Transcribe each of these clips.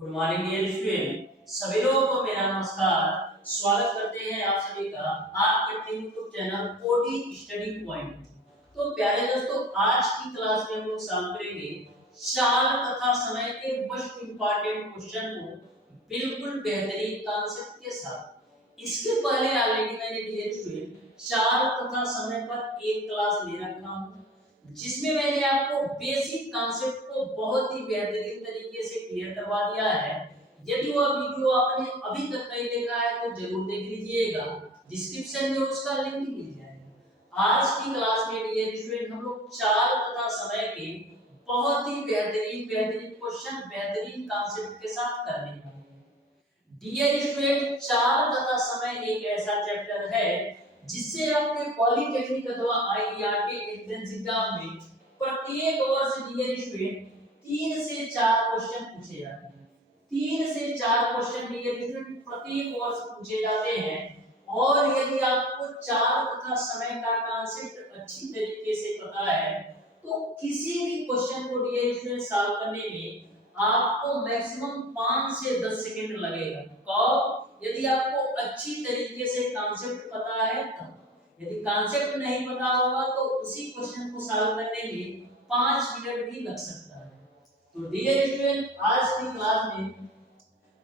Good morning dear student, सभी लोगों को मेरा नमस्कार। स्वागत करते हैं आप सभी का आपके अपने YouTube channel OD study point. तो प्यारे दोस्तों, आज की क्लास में हम लोग सॉल्व करेंगे चाल तथा समय के मोस्ट इंपॉर्टेंट क्वेश्चन को बिल्कुल बेहतरीन कॉन्सेप्ट के साथ। इसके पहले ऑलरेडी मैंने डियर स्टूडेंट चाल तथा समय पर एक क्लास ले रखा हूँ, जिसमें मैंने आपको बेसिक कॉन्सेप्ट को बहुत ही बेहतरीन तरीके से क्लियर करवा दिया है। यदि वह वीडियो आपने अभी तक नहीं देखा है तो जरूर देख लीजिएगा, डिस्क्रिप्शन में उसका लिंक मिल जाएगा। आज की क्लास में डियर स्टूडेंट हम लोग चाल तथा समय के बहुत ही बेहतरीन बेहतरीन क्वेश्चन बेहतरीन कॉन्सेप्ट के साथ करने वाले हैं। डियर स्टूडेंट, चाल तथा समय एक ऐसा चैप्टर है जिससे आपके पॉलिटेक्निक अथवा आईईआरटी एंट्रेंस एग्जाम में प्रत्येक वर्ष डियर स्टूडेंट 3 से 4 क्वेश्चन पूछे जाते हैं। 3 से 4 क्वेश्चन डियर स्टूडेंट प्रत्येक वर्ष पूछे जाते हैं। और यदि आपको चाल तथा समय का कॉन्सेप्ट अच्छी तरीके से पता है तो किसी भी क्वेश्चन को डियर स्टूडेंट सॉल्व करने में आपको मैक्सिमम 5 से 10 सेकंड लगेगा। कब? यदि आपको अच्छी तरीके से कॉन्सेप्ट पता है तब। यदि कॉन्सेप्ट नहीं पता होगा तो उसी क्वेश्चन को सॉल्व करने में 5 मिनट भी लग सकता है। तो डियर स्टूडेंट, आज की क्लास में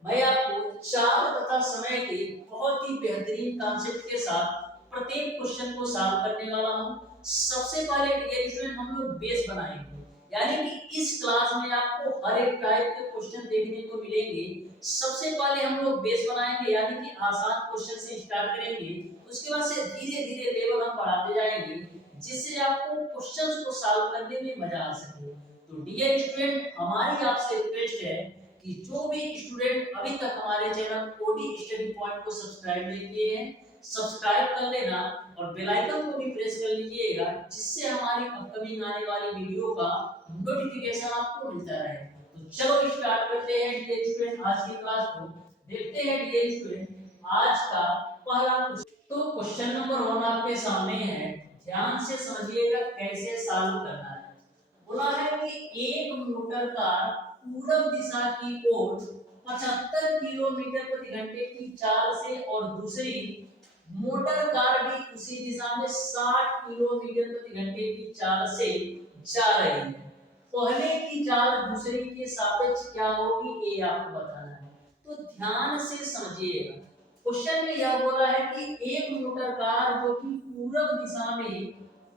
मैं आपको चाल तथा समय के बहुत ही बेहतरीन कॉन्सेप्ट के साथ प्रत्येक क्वेश्चन को सॉल्व करने वाला हूं। सबसे पहले डियर स्टूडेंट हम लोग बेस बनाएंगे, यानी कि इस क्लास में आपको हर एक टाइप के क्वेश्चन देखने को मिलेंगे। सबसे पहले हम लोग बेस बनाएंगे, यानी कि आसान क्वेश्चन से स्टार्ट करेंगे। उसके बाद से धीरे धीरे लेवल हम बढ़ाते जाएंगे, जिससे आपको क्वेश्चंस को सॉल्व करने में मजा आ सके। तो डियर स्टूडेंट, हमारी आपसे रिक्वेस्ट है कि जो भी स्टूडेंट अभी तक हमारे चैनल ओडी स्टडी पॉइंट को सब्सक्राइब नहीं किए हैं, सब्सक्राइब कर लेना और बेल आइकन को भी प्रेस कर लीजिएगा, जिससे हमारी अपकमिंग आने वाली वीडियो का नोटिफिकेशन आपको मिलता रहे। तो चलो स्टार्ट करते हैं डियर स्टूडेंट आज की क्लास को। देखते हैं डियर स्टूडेंट आज का पहला क्वेश्चन। तो क्वेश्चन नंबर 1 आपके सामने है, ध्यान से समझिएगा कैसे सॉल्व करना है। बोला है कि एक मोटर कार पूरब दिशा की ओर 75 किलोमीटर प्रति घंटे की चाल से और दूसरी मोटर कार भी उसी दिशा में 60 किलोमीटर प्रति घंटे की चाल से जा रही है। पहले की चाल दूसरे के सापेक्ष क्या होगी, ये आपको बताना है। तो ध्यान से समझिएगा। क्वेश्चन में यह बोला है कि एक मोटर कार जो कि पूरब दिशा में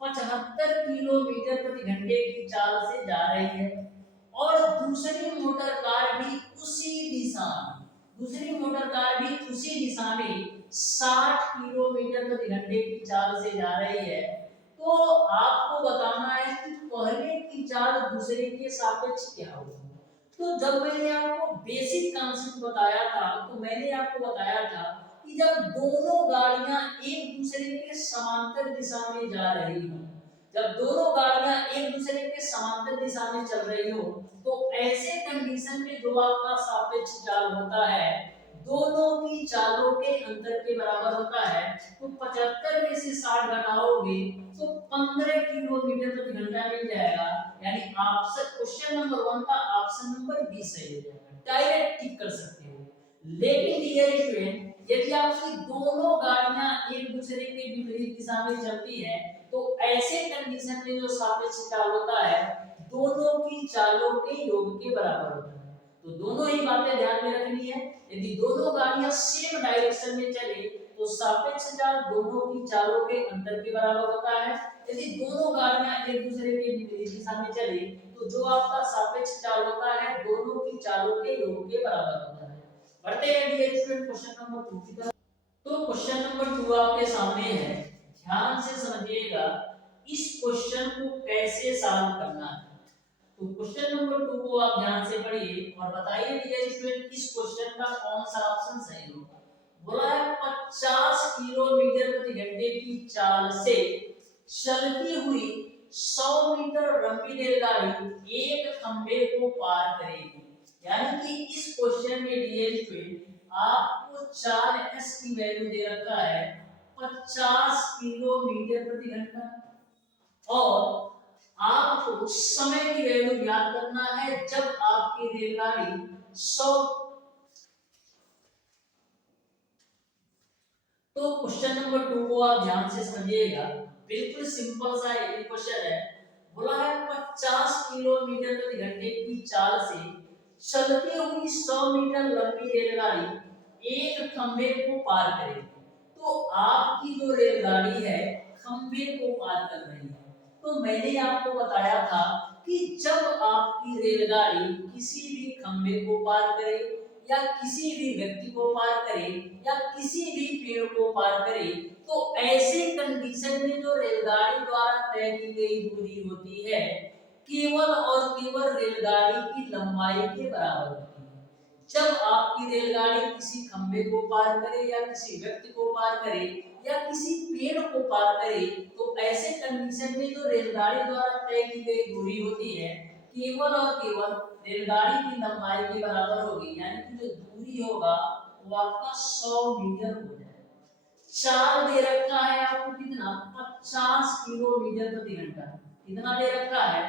75 किलोमीटर प्रति घंटे की चाल से जा रही है और दूसरी मोटर कार भी उसी दिशा में 60 किलोमीटर प्रति घंटे की चाल से जा रही है। तो आपको बताना है कि पहले की चाल दूसरे के सापेक्ष क्या होगी। तो जब मैंने आपको बेसिक कॉन्सेप्ट बताया था तो मैंने आपको बताया था कि जब दोनों गाड़ियां एक दूसरे के समांतर दिशा में जा रही हो, जब दोनों गाड़ियां एक दूसरे के समांतर दिशा में चल रही हो, तो ऐसे कंडीशन में जो आपका सापेक्ष चाल होता है दोनों की चालों के अंतर के बराबर होता है। तो 75 में से 60 घटाओगे तो 15 किलोमीटर प्रति घंटा मिल जाएगा। यानी ऑप्शन क्वेश्चन नंबर 1 का ऑप्शन नंबर बी सही हो जाएगा। डायरेक्ट टिक कर सकते हो। लेकिन डियर स्टूडेंट, यदि आपकी दोनों गाड़ियां एक दूसरे के विपरीत दिशा में चलती हैं तो ऐसे कंडीशन में जो सापेक्ष चाल होता है दोनों की चालों के योग के बराबर होता है। तो दोनों ही बातें ध्यान में रखनी है। यदि दोनों गाड़ियां सेम डायरेक्शन में चले तो सापेक्ष चाल दोनों की चालों के अंतर के बराबर होता है। यदि दोनों गाड़ियां एक दूसरे के विपरीत दिशा में चले तो जो आपका सापेक्ष चाल होता है दोनों की चालों के योग के बराबर होता है। बढ़ते हैं डियर स्टूडेंट क्वेश्चन नंबर 2 की तरफ। तो क्वेश्चन नंबर 2 आपके सामने है, ध्यान से समझिएगा इस क्वेश्चन को कैसे सॉल्व करना है। तो क्वेश्चन नंबर 2 को आप ध्यान से पढ़िए और बताइए डियर स्टूडेंट इस क्वेश्चन का कौन सा ऑप्शन सही होगा। बोला है 50 किलोमीटर प्रति घंटे की चाल से चलती हुई 100 मीटर लंबी रेलगाड़ी एक खंभे को पार करेगी। यानी कि इस क्वेश्चन में डियर स्टूडेंट आपको 4s की वैल्यू दे रखा है 50 किलोमीटर प्रति घंटा और आपको समय की वैल्यू याद करना है जब आपकी रेलगाड़ी 100। तो क्वेश्चन नंबर 2 को आप ध्यान से समझिएगा, बिल्कुल सिंपल सा ये क्वेश्चन है। बोला है 50 किलोमीटर प्रति घंटे की चाल से चलती हुई 100 मीटर लंबी रेलगाड़ी एक खंभे को पार करेगी। तो आपकी जो रेलगाड़ी है खंभे को पार कर रही है। तो मैंने आपको बताया था कि जब आपकी रेलगाड़ी किसी भी खंभे को पार करे या किसी भी व्यक्ति को पार करे या किसी भी पेड़ को पार करे, तो ऐसे कंडीशन में जो रेलगाड़ी द्वारा तय की गई दूरी होती है केवल और केवल रेलगाड़ी की लंबाई के बराबर होती है। जब आपकी रेलगाड़ी किसी खंभे को पार करे या किसी व्यक्ति को पार करे या किसी पेड़ को पार करे, तो ऐसे कंडीशन में जो रेलगाड़ी द्वारा तय की गई दूरी होती है केवल और केवल रेलगाड़ी की लंबाई के बराबर होगी, यानी कि जो दूरी होगा वो आपका 100 मीटर हो जाएगा। चाल दे रखा है आपको कितना, 50 किलोमीटर प्रति घंटा। कितना दे रखा है,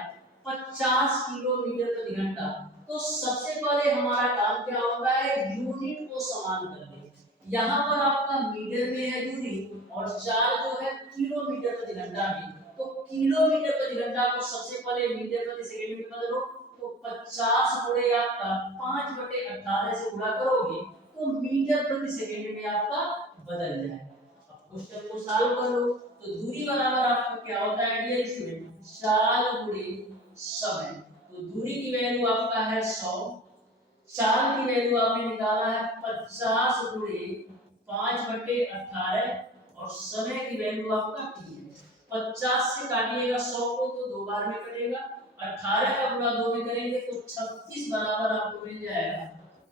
50 किलोमीटर प्रति घंटा। तो सबसे पहले हमारा काम क्या होता है, यूनिट को समान कर दे। यहाँ पर आपका मीटर में है दूरी और चाल जो है किलोमीटर प्रति घंटा में। तो किलोमीटर प्रति घंटा को सबसे पहले मीटर प्रति सेकंड में बदलो, तो 50 गुणे आपका 5/18 से गुणा करोगे तो मीटर प्रति सेकंड में आपका बदल जाएगा। अब क्वेश्चन को सॉल्व कर लो, तो दूरी बराबर आपका क्या होता है डियर स्टूडेंट, चाल गुणे समय। तो दूरी की वैल्यू आपका है 100, चाल की वैल्यू आपने निकाला है 50 गुणे 5/18 और समय की वैल्यू आपका t है। 50 से काटिएगा 100 को तो 2 बार में कटेगा, 18 का गुणा 2 में करेंगे तो 36 बराबर आपको मिल जाएगा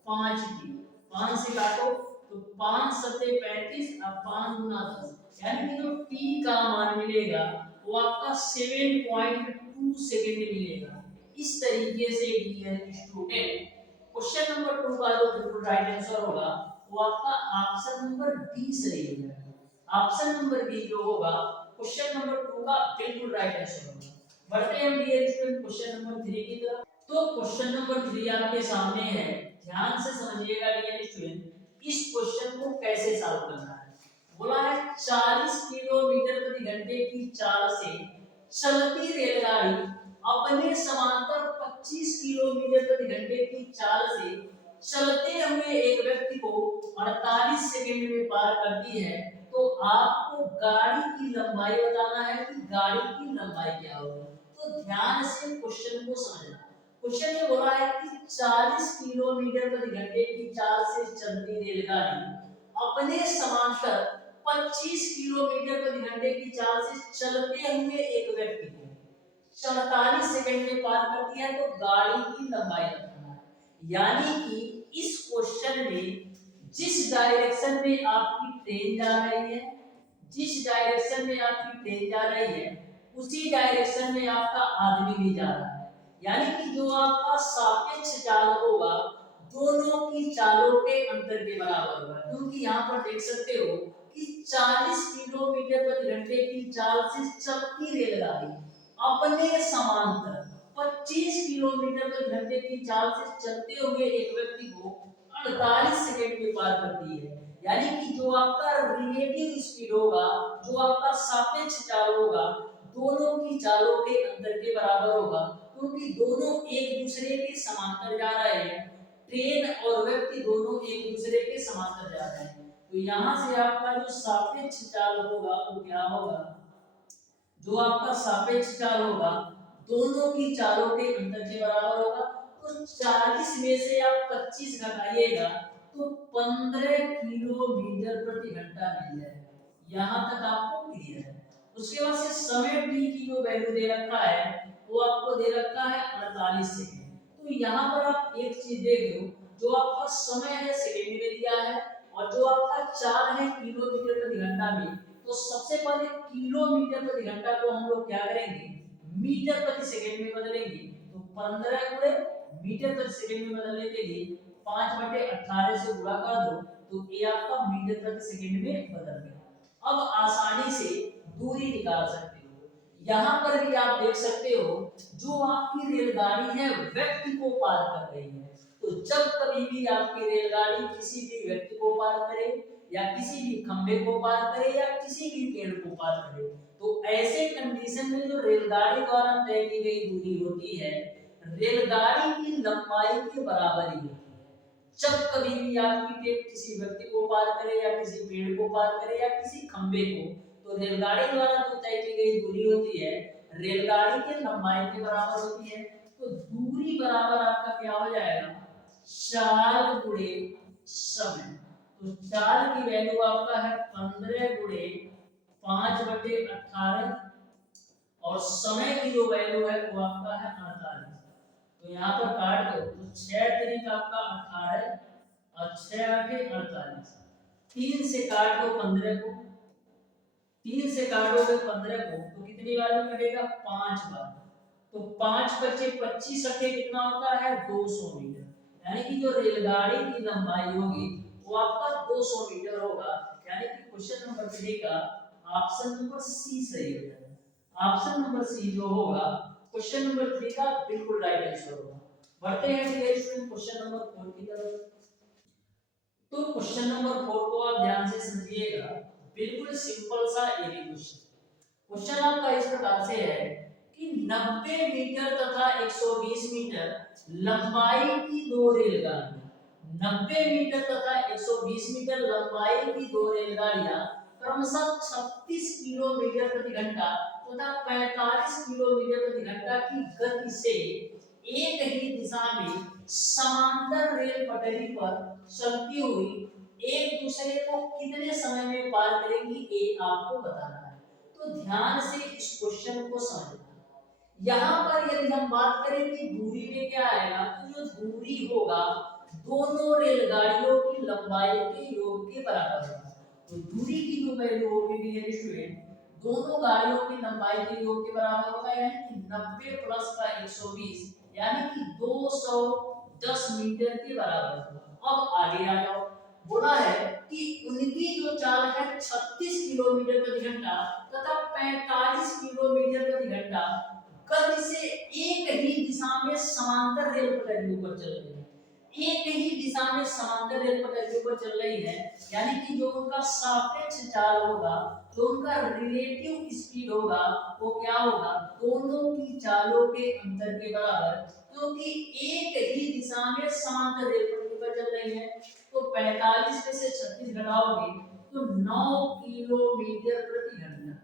5t। 5 से काटो तो 5 सत्ते 35 और 5 गुना 10, यानी कि जो t का मान मिलेगा वो आपका 7.2 सेकंड मिलेगा। इस तरीके से डियर स्टूडेंट क्वेश्चन नंबर 2 का जो बिल्कुल राइट आंसर होगा वो आपका ऑप्शन नंबर बी सही हो जाएगा। ऑप्शन नंबर बी जो होगा क्वेश्चन नंबर 2 का बिल्कुल राइट आंसर होगा। बढ़ते हैं हम डियर स्टूडेंट क्वेश्चन नंबर 3 की तरफ। तो क्वेश्चन नंबर 3 आपके सामने है, ध्यान से समझिएगा डियर स्टूडेंट इस क्वेश्चन को कैसे सॉल्व करना है। बोला है 40 किलोमीटर प्रति घंटे की चाल से चलती रेलगाड़ी अपने समांतर 25 किलोमीटर प्रति घंटे की चाल से चलते हुए एक व्यक्ति को 48 सेकंड में पार करती है। तो आपको गाड़ी की लंबाई बताना है कि गाड़ी की लंबाई क्या होगी। तो ध्यान से क्वेश्चन को समझना। क्वेश्चन में बोला है कि 40 किलोमीटर प्रति घंटे की चाल से चलती रेलगाड़ी अपने समांतर 25 किलोमीटर प्रति घंटे की चाल से चलते हुए एक व्यक्ति को 47 सेकंड में पार करती है। तो गाड़ी की लंबाई बताना है, यानी कि इस क्वेश्चन में जिस डायरेक्शन में आपकी ट्रेन जा रही है, जिस डायरेक्शन में आपकी ट्रेन जा रही है उसी डायरेक्शन में आपका आदमी भी जा रहा है, यानी कि जो आपका सापेक्ष चाल होगा दोनों की चालों के अंतर के बराबर होगा। क्योंकि यहाँ पर देख सकते हो कि 40 किलोमीटर प्रति घंटे की चाल से चलती रेलगाड़ी अपने समांतर 25 किलोमीटर प्रति घंटे की चाल से चलते हुए एक व्यक्ति को 48 सेकंड में पार करती है, यानी कि जो आपका रिलेटिव स्पीड होगा, जो आपका सापेक्ष चाल होगा दोनों की चालों के अंतर के बराबर होगा, क्योंकि दोनों एक दूसरे के समांतर जा रहे हैं। ट्रेन और व्यक्ति दोनों एक दूसरे के समांतर जा रहे हैं। तो यहाँ से आपका जो सापेक्ष चाल होगा वो क्या होगा, जो आपका सापेक्ष चाल होगा दोनों की चालों के अंतर के बराबर होगा। तो 40 में से आप 25 घटाइएगा तो 15 किलोमीटर प्रति घंटा मिल जाएगा। यहाँ तक आपको क्लियर है। उसके बाद से समय t की जो वैल्यू दे रखा है वो आपको दे रखा है 48 सेकंड। तो यहाँ पर आप एक चीज देख लो, जो आपका समय है सेकंड में दिया है और जो आपका चाल है किलोमीटर प्रति घंटा में। तो सबसे पहले किलोमीटर प्रति घंटा को हम लोग क्या करेंगे, मीटर प्रति सेकंड में बदलेंगे। तो 15 गुणे मीटर प्रति सेकंड में बदलने के लिए 5/18 से गुणा कर दो तो ये आपका मीटर प्रति सेकंड में बदल गया। अब आसानी से दूरी निकाल सकते हो। यहाँ पर भी आप देख सकते हो जो आपकी रेलगाड़ी है व्यक्ति को पार कर रही है, तो तो जब कभी भी आपकी रेलगाड़ी किसी भी व्यक्ति को पार करे या किसी भी खंबे को पार करे या किसी भी पेड़ को पार करे, तो ऐसे कंडीशन में जो रेलगाड़ी द्वारा तय की गई दूरी होती है रेलगाड़ी की लंबाई के बराबर ही होती है। जब कभी भी आपकी ट्रेन किसी व्यक्ति को पार करे या किसी पेड़ को पार करे या किसी खंबे को, तो रेलगाड़ी द्वारा जो तय की गई दूरी होती है रेलगाड़ी के लंबाई के बराबर होती है। तो दूरी बराबर आपका क्या हो जाएगा, चाल गुणे समय। तो चाल की वैल्यू आपका है 15 गुणे 5/18 और समय की जो वैल्यू है वो आपका है 48। तो यहाँ पर काट दो तो 6 तरीक आपका 18 और 6 8 48। 3 से काट दो 15 को, 3 से काटोगे 15 को तो कितनी बार में कटेगा, 5 बार। तो 5 बचे 25 अठे कितना होता है 200 मीटर। यानी कि जो रेलगाड़ी की लंबाई होगी वो आपका 200 मीटर होगा। यानी कि क्वेश्चन नंबर 3 का ऑप्शन नंबर सी सही हो जाएगा। ऑप्शन नंबर सी जो होगा क्वेश्चन नंबर 3 का बिल्कुल राइट आंसर होगा। बढ़ते हैं डियर स्टूडेंट क्वेश्चन नंबर 4 की तरफ। तो क्वेश्चन नंबर 4 को आप ध्यान से समझिएगा, बिल्कुल सिंपल सा एरी क्वेश्चन। क्वेश्चन आपका इस प्रकार से है कि 90 मीटर तथा 120 मीटर लंबाई की दो रेलगाड़ियां, 90 मीटर तथा 120 मीटर लंबाई की दो रेलगाड़ियां क्रमशः 36 किलोमीटर प्रति घंटा तथा 45 किलोमीटर प्रति घंटा की गति से एक ही दिशा में समांतर रेल पटरी पर चलती हुई एक दूसरे को कितने समय में पार करेंगी ये आपको बताना है। तो ध्यान से इस क्वेश्चन को समझना। यहाँ पर यदि हम बात करें कि दूरी में क्या आएगा, तो जो दूरी होगा दोनों रेलगाड़ियों की लंबाई के योग के बराबर होगा। तो दूरी की जो वैल्यू होगी डियर स्टूडेंट दोनों गाड़ियों की लंबाई के योग के बराबर होगा। यानी कि 90 प्लस का 120 यानी कि 210 मीटर के बराबर होगा। अब आगे आ जाओ, बोला है कि उनकी जो चाल है 36 किलोमीटर प्रति घंटा तथा 45 किलोमीटर प्रति घंटा गति से एक ही दिशा में समांतर रेल पटरियों पर चल रही है। एक ही दिशा में समांतर रेल पटरियों पर चल रही है। यानी कि जो उनका सापेक्ष चाल होगा, जो उनका रिलेटिव स्पीड होगा वो क्या होगा, दोनों की चालों के अंतर के बराबर, क्योंकि एक ही दिशा में समांतर रेल पटरियों पर चल रही है। तो 45 में से 36 घटाओगे तो 9 किलोमीटर प्रति घंटा।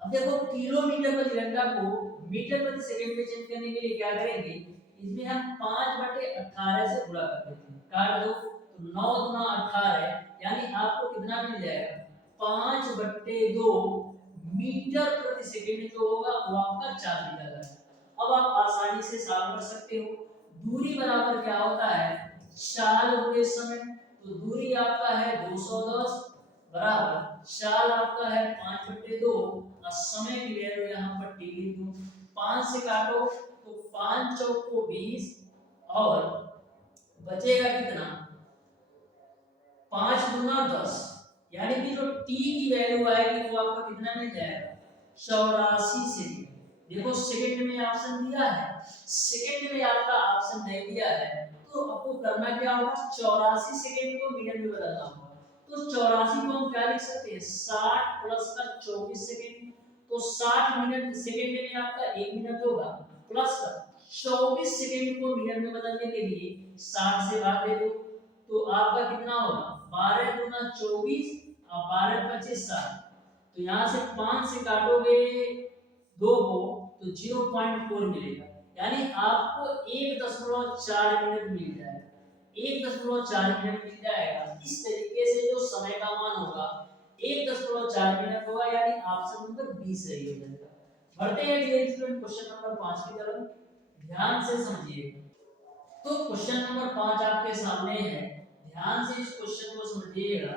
अब देखो किलोमीटर प्रति घंटा को मीटर प्रति सेकंड में चेंज करने के लिए क्या करेंगे, इसमें हम 5/18 से गुणा कर देते हैं। काट दो तो 9 गुना 18 यानी आपको कितना मिल जाएगा 5/2 मीटर प्रति सेकंड जो होगा वो आपका 4 मीटर है। अब आप आसानी से सॉल्व कर सकते हो। दूरी बराबर क्या होता है, चाल गुणे समय। तो दूरी आपका है 210 बराबर चाल आपका है 5/2 और समय की वैल्यू यहाँ पर टी लिख दो। 5 से काटो तो 5 चौको 20 और बचेगा कितना 5 गुना 10 यानी कि जो टी की वैल्यू आएगी वो आपका कितना मिल जाएगा 84 सेकंड। देखो सेकंड में ऑप्शन दिया है, सेकंड में आपका ऑप्शन नहीं दिया है तो आपको करना क्या होगा 84 सेकंड को मिनट में बदलना होगा। तो 84 को हम क्या लिख सकते हैं 60 प्लस का 24 सेकंड। तो 60 मिनट सेकंड में आपका 1 मिनट होगा प्लस का 24 सेकंड को मिनट में बदलने के लिए 60 से भाग दे दो तो आपका कितना होगा 12 गुना 24 और 12 पचे 60। तो यहाँ से 5 से काटोगे 2 को तो 0.4 मिलेगा। यानी आपको 1.4 मिनट मिल जाएगा, 1.4 मिनट मिल जाएगा। इस तरीके से जो समय का मान होगा 1.4 मिनट होगा। यानी ऑप्शन नंबर बी सही हो जाएगा। बढ़ते हैं डियर स्टूडेंट क्वेश्चन नंबर 5 की तरफ, ध्यान से समझिए। तो क्वेश्चन नंबर 5 आपके सामने है, ध्यान से इस क्वेश्चन को समझिएगा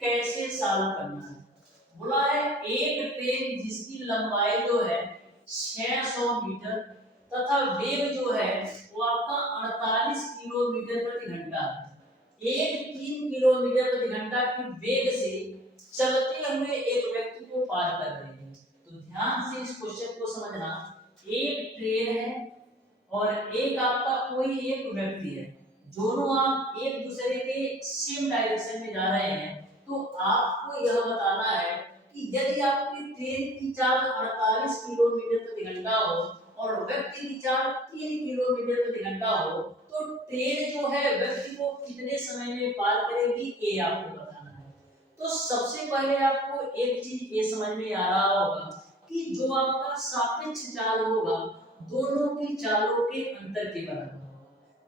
कैसे सॉल्व करना है। बोला है एक ट्रेन जिसकी लंबाई जो है 600 मीटर तथा वेग जो है वो आपका 48 किलोमीटर प्रति घंटा है। एक 3 किलोमीटर प्रति घंटा की वेग से चलते हुए एक व्यक्ति को पार कर रही है। तो ध्यान से इस क्वेश्चन को समझना, एक ट्रेन है और एक आपका कोई एक व्यक्ति है। दोनों आप एक दूसरे के सेम डायरेक्शन में जा रहे हैं, तो आपको यह बताना है कि यदि आपकी ट्रेन की चाल 48 किलोमीटर प्रति घंटा हो और व्यक्ति की चाल 3 किलोमीटर प्रति घंटा हो, तो ट्रेन जो है व्यक्ति को कितने समय में पार करेगी, ये आपको बताना है। तो सबसे पहले आपको एक चीज ये समझ में आ रहा होगा कि जो आपका सापेक्ष चाल होगा दोनों की चालों के अंतर के बराबर होगा।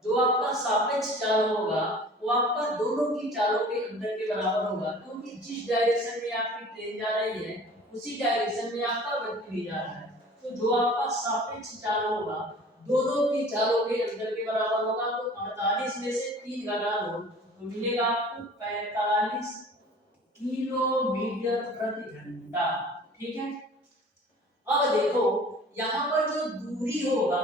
जो आपका सापेक्ष चाल होगा वो आपका दोनों की चालों के अंतर के बराबर होगा, क्योंकि जिस डायरेक्शन में आपकी ट्रेन जा रही है उसी डायरेक्शन में आपका व्यक्ति भी जा रहा है। तो जो आपका सापेक्ष चाल होगा दोनों की चालों के अंतर के बराबर होगा। तो 48 में से 3 घटा दो तो मिलेगा आपको 45 किलोमीटर प्रति घंटा। ठीक है, अब देखो यहाँ पर जो दूरी होगा,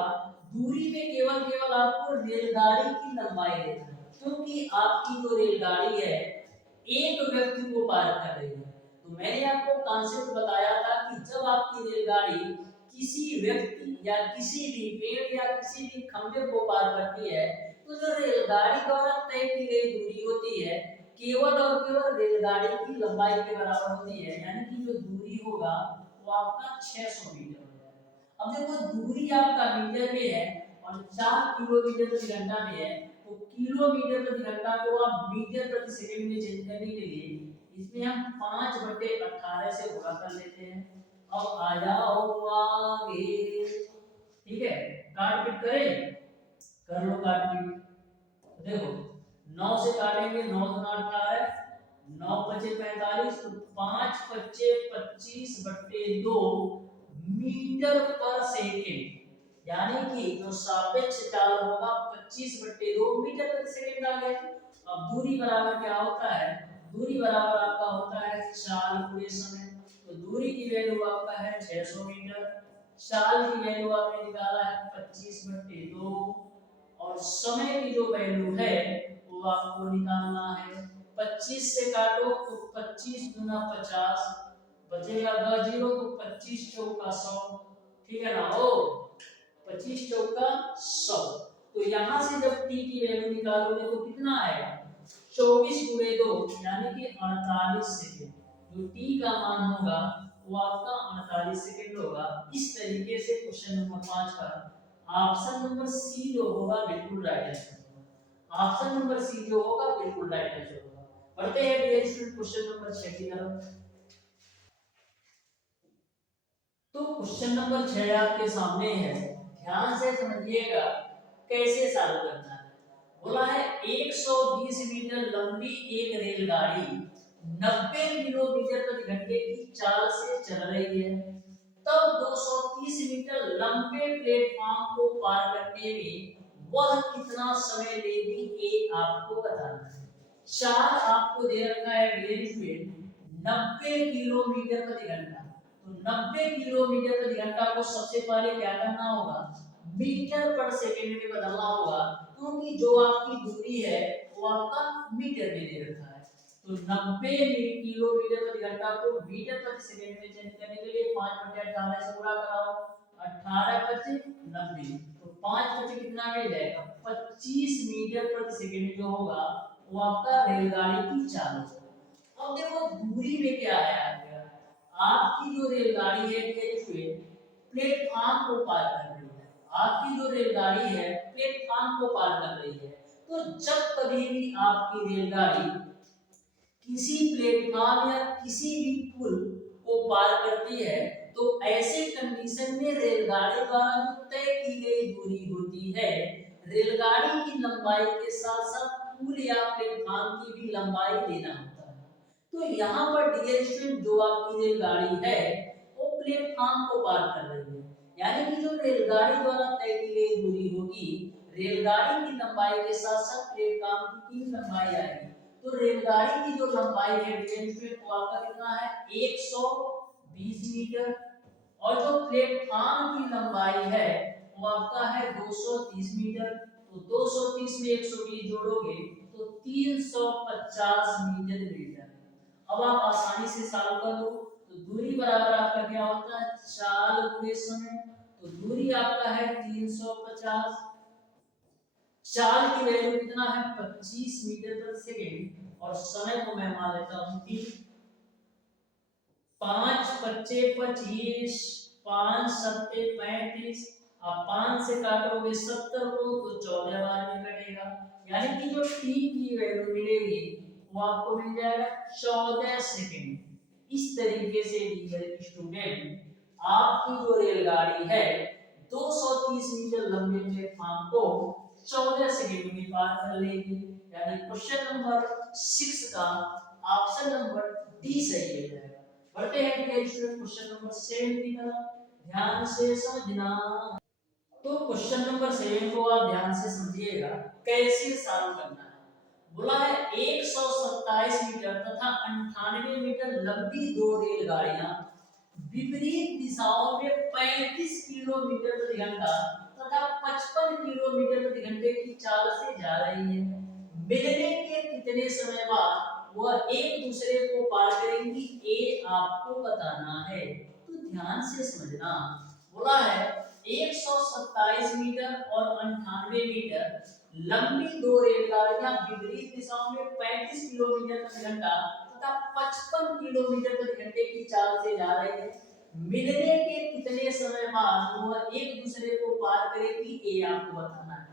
दूरी में केवल केवल आपको रेलगाड़ी की लंबाई देना है, क्योंकि आपकी जो रेलगाड़ी है एक व्यक्ति को पार कर रही है। तो मैंने आपको कॉन्सेप्ट बताया था कि जब आपकी रेलगाड़ी किसी व्यक्ति या किसी भी पेड़ या किसी भी खंभे को पार करती है, तो जो रेलगाड़ी द्वारा तय की गई दूरी होती है केवल और केवल रेलगाड़ी की लंबाई के बराबर होती है, यानी कि जो दूरी होगा वो आपका 600 मीटर हो जाएगा। अब देखो दूरी आपका मीटर में है और 4 किलोमीटर प्रति घंटा में है, तो किलोमीटर प्रति घंटा को आप मीटर प्रति सेकंड में चेंज करने के लिए इसमें हम 5/18 से गुणा कर लेते हैं। अब आ जाओ आगे। ठीक है, काट पीट करें, कर लो काट पीट। देखो 9 से काटेंगे, 9 गुना 18, 9 पचे 45, तो 5 पचे 25/2 मीटर पर सेकेंड, यानी कि जो सापेक्ष चाल होगा 25/2 मीटर प्रति सेकेंड आ गया। अब दूरी बराबर क्या होता है, दूरी बराबर आपका होता है चाल पूरे समय। तो दूरी की वैल्यू आपका है 600 मीटर, चाल की वैल्यू आपने निकाला है 25/2 और समय की जो वैल्यू है वो आपको निकालना है। 25 से काटो तो 25 गुना 50 बचेगा 10 जीरो, तो 25 चौका 100। ठीक है ना, हो 25 चौका 100। तो यहां से जब t की वैल्यू निकालोगे तो कितना आएगा, 24 गुणे 2 यानी कि 48 सेकंड। जो t का मान होगा वो आपका 48 सेकंड होगा। इस तरीके से क्वेश्चन नंबर 5 का ऑप्शन नंबर सी जो होगा बिल्कुल राइट आंसर होगा। ऑप्शन नंबर सी जो होगा बिल्कुल राइट आंसर होगा। बढ़ते हैं डियर स्टूडेंट क्वेश्चन नंबर 6 की तरफ। तो क्वेश्चन नंबर 6 आपके सामने है, ध्यान से समझिएगा कैसे सॉल्व करना है। बोला है 120 मीटर लंबी एक रेलगाड़ी 90 किलोमीटर प्रति घंटे की चाल से चल रही है, तब 230 मीटर लंबे प्लेटफॉर्म को पार करने में वह कितना समय लेगी, ये आपको बताना है। चाल आपको दे रखा है डियर स्टूडेंट 90 किलोमीटर प्रति घंटा। तो 90 किलोमीटर प्रति घंटा को सबसे पहले क्या करना होगा, मीटर पर सेकंड में बदलना होगा, क्योंकि जो आपकी दूरी है वो आपका मीटर में दे रखा है। तो 90 किलोमीटर प्रति घंटा को मीटर प्रति सेकंड में चेंज करने के लिए 5/18 से गुणा कराओ, 18 पचे 90, तो 5 पचे कितना मिल जाएगा, 25 मीटर प्रति सेकंड जो होगा वो आपका रेलगाड़ी की चाल होगा। अब देखो दूरी में क्या है आपका, आपकी जो रेलगाड़ी है प्लेटफॉर्म को पार कर रही है, आपकी जो रेलगाड़ी है प्लेटफॉर्म को पार कर रही है। तो जब कभी भी आपकी रेलगाड़ी किसी प्लेटफॉर्म या किसी भी पुल को पार करती है, तो ऐसे कंडीशन में रेलगाड़ी द्वारा जो तय की गई दूरी होती है, रेलगाड़ी की लंबाई के साथ साथ पुल या प्लेटफॉर्म की भी लंबाई लेना होता है। तो यहाँ पर डियर स्टूडेंट जो आपकी रेलगाड़ी है वो प्लेटफॉर्म को पार कर रही है, यानी कि जो रेलगाड़ी द्वारा तय की गई दूरी होगी, रेलगाड़ी की लंबाई के साथ साथ प्लेटफॉर्म की लंबाई आएगी। तो रेलगाड़ी की जो लंबाई है वो आपका कितना है, 120 मीटर, और जो प्लेटफॉर्म की लंबाई है वो आपका है 230 मीटर। तो 230 में 120 जोड़ोगे तो 350 मीटर मिल जाएगा। अब आप आसानी से सॉल्व कर लो। तो दूरी बराबर आपका क्या होता है, चाल गुणे समय। तो दूरी आपका है 350, चाल की वैल्यू कितना है 25 मीटर प्रति सेकेंड और समय को मैं मान लेता हूं कि 5 पच्चे 25, 5 सत्ते 35, आप 5 से काटोगे 70 को तो 14 बार में कटेगा, यानी कि जो टी की वैल्यू मिलेगी वो आपको मिल जाएगा 14 सेकंड। इस तरीके से डियर स्टूडेंट आपकी जो रेलगाड़ी है 230 मीटर लंबे प्लेटफॉर्म को 14 सेकंड में पार कर लेगी, यानी क्वेश्चन नंबर 6 का ऑप्शन नंबर डी सही हो जाएगा। बढ़ते हैं क्वेश्चन नंबर 7 की तरफ, ध्यान से समझना। तो क्वेश्चन नंबर 7 को आप ध्यान से समझिएगा कैसे सॉल्व करना है। बोला है 127 मीटर तथा 98 मीटर लंबी दो रेलगाड़ियां विपरीत दिशाओं में 35 किलोमीटर प्रति घंटा तथा 55 किलोमीटर प्रति घंटे की चाल से जा रही है। मिलने के कितने समय बाद वह एक दूसरे को पार करेंगी, ये आपको बताना है। तो ध्यान से समझना। बोला है 127 मीटर और 98 मीटर लंबी दो रेलगाड़ियां विपरीत दिशाओं में 35 किलोमीटर प्रति घंटा तथा 55 किलोमीटर प्रति घंटे की चाल से जा रही है। मिलने के कितने समय बाद वह एक दूसरे को पार करेगी, ये आपको बताना है।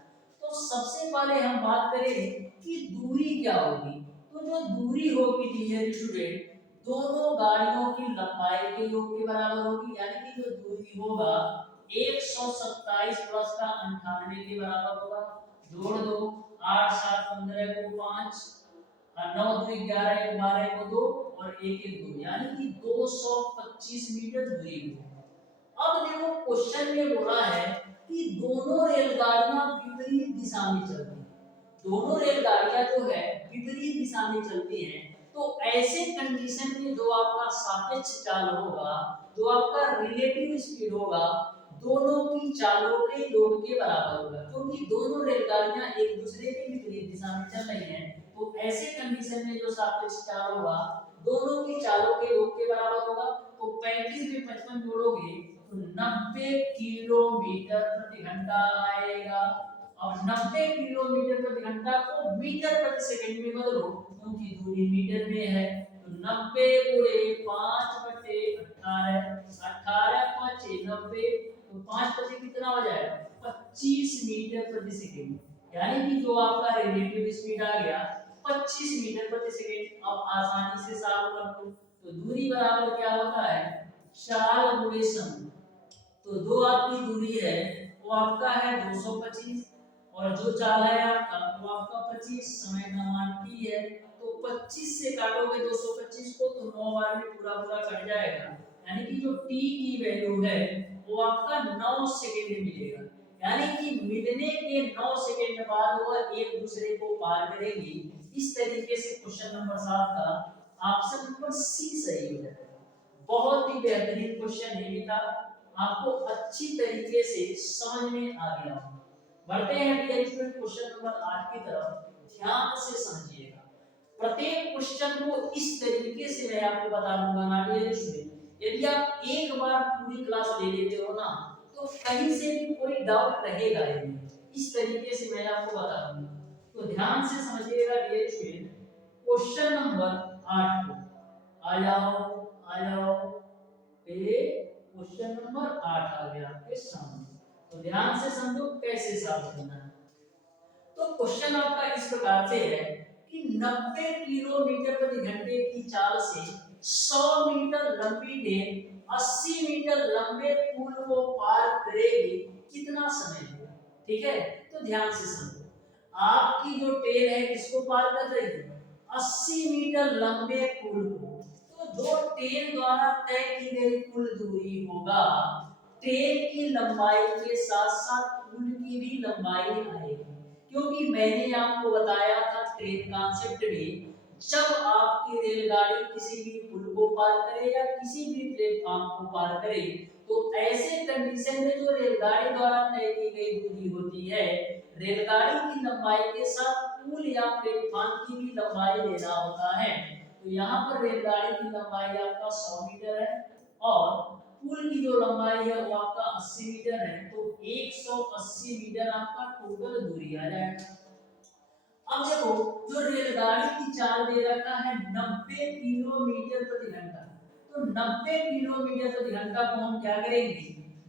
तो सबसे पहले हम बात करें कि दूरी क्या होगी। तो जो दूरी होगी डियर स्टूडेंट दोनों गाड़ियों की लंबाई के योग के बराबर होगी, यानी कि जो दूरी होगा 127 प्लस का 98 के बराबर होगा। जोड़ दो 8 7 15 को 5 और 9 2 11 1 12 को 2 और 1 1 2, यानी कि 225 मीटर दूरी होगी। अब देखो क्वेश्चन में बोला है कि दोनों रेलगाड़ियां विपरीत दिशा में चलती हैं। दोनों रेलगाड़ियां जो है विपरीत दिशा में चलती हैं, तो ऐसे कंडीशन में जो आपका सापेक्ष चाल होगा, जो आपका रिलेटिव स्पीड होगा, दोनों की चालों के योग के बराबर होगा, क्योंकि दोनों रेलगाड़ियां एक दूसरे के विपरीत दिशा में चल रही हैं। तो ऐसे कंडीशन में जो सापेक्ष चाल होगा दोनों की चालों के योग के बराबर होगा। तो 35 में 55 जोड़ोगे तो 90 किलोमीटर प्रति घंटा आएगा। और 90 किलोमीटर प्रति घंटा को मीटर प्रति सेकंड में बदलो, क्योंकि दूरी मीटर में है। तो 90 गुणे 5/18, 18 5 90, तो 5 बचे कितना हो जाएगा 25 मीटर प्रति सेकंड, यानी कि जो आपका रिलेटिव स्पीड आ गया 25 मीटर प्रति सेकंड। अब आसानी से सॉल्व कर लो। तो दूरी बराबर क्या होता है 4 गुणे समय। तो जो आपकी दूरी है वो आपका है 225 और जो चाल है आपका वो आपका 25, समय का मान t है। तो 25 से काटोगे 225 को तो 9 बार में पूरा पूरा कट जाएगा, यानी कि जो t की वैल्यू है वो आपका 9 सेकंड में मिलेगा, यानी कि मिलने के 9 सेकंड बाद वह एक दूसरे को पार करेगी। इस तरीके से क्वेश्चन नंबर 7 का ऑप्शन नंबर सी सही हो जाएगा। बहुत ही बेहतरीन क्वेश्चन है बेटा, आपको अच्छी तरीके से समझ में आ गया। बढ़ते हैं डियर स्टूडेंट क्वेश्चन नंबर 8 की तरफ, ध्यान से समझिएगा। प्रत्येक क्वेश्चन को इस तरीके से मैं आपको बता दूंगा ना डियर स्टूडेंट, यदि आप एक बार पूरी क्लास ले लेते हो ना तो कहीं से भी कोई डाउट रहेगा ही नहीं। इस तरीके से मैं आपको बता दूंगा, तो ध्यान से समझिएगा डियर स्टूडेंट। क्वेश्चन नंबर 8 को आ जाओ ये क्वेश्चन नंबर 8 आ गया आपके सामने। तो ध्यान से समझो कैसे सॉल्व करना है। तो क्वेश्चन आपका इस प्रकार से है कि 90 किलोमीटर प्रति घंटे की चाल से 100 मीटर लंबी ट्रेन 80 मीटर लंबे पुल को पार करेगी, कितना समय लेगा। ठीक है, तो ध्यान से समझो। आपकी जो ट्रेन है किसको पार कर रही है 80 मीटर लंबे पुल को। तो जो ट्रेन द्वारा तय की गई कुल दूरी होगा, ट्रेन की लंबाई के साथ साथ पुल की भी लंबाई आएगी, क्योंकि मैंने आपको बताया था ट्रेन कॉन्सेप्ट में, जब आपकी रेलगाड़ी किसी भी पुल को पार करे या किसी भी प्लेटफॉर्म को पार करे, तो ऐसे कंडीशन में जो रेलगाड़ी द्वारा तय की गई दूरी होती है, रेलगाड़ी की लंबाई के साथ पुल या प्लेटफॉर्म की भी लंबाई लेना होता है। तो यहाँ पर रेलगाड़ी की लंबाई आपका 100 मीटर है और पुल की जो लंबाई है वो आपका 80 मीटर है, तो 180 मीटर आपका टोटल दूरी आ जाएगा। अब देखो, जो रेलगाड़ी की चाल दे रखा है 90 किलोमीटर प्रति घंटा, तो 90 किलोमीटर प्रति घंटा को हम क्या करेंगे,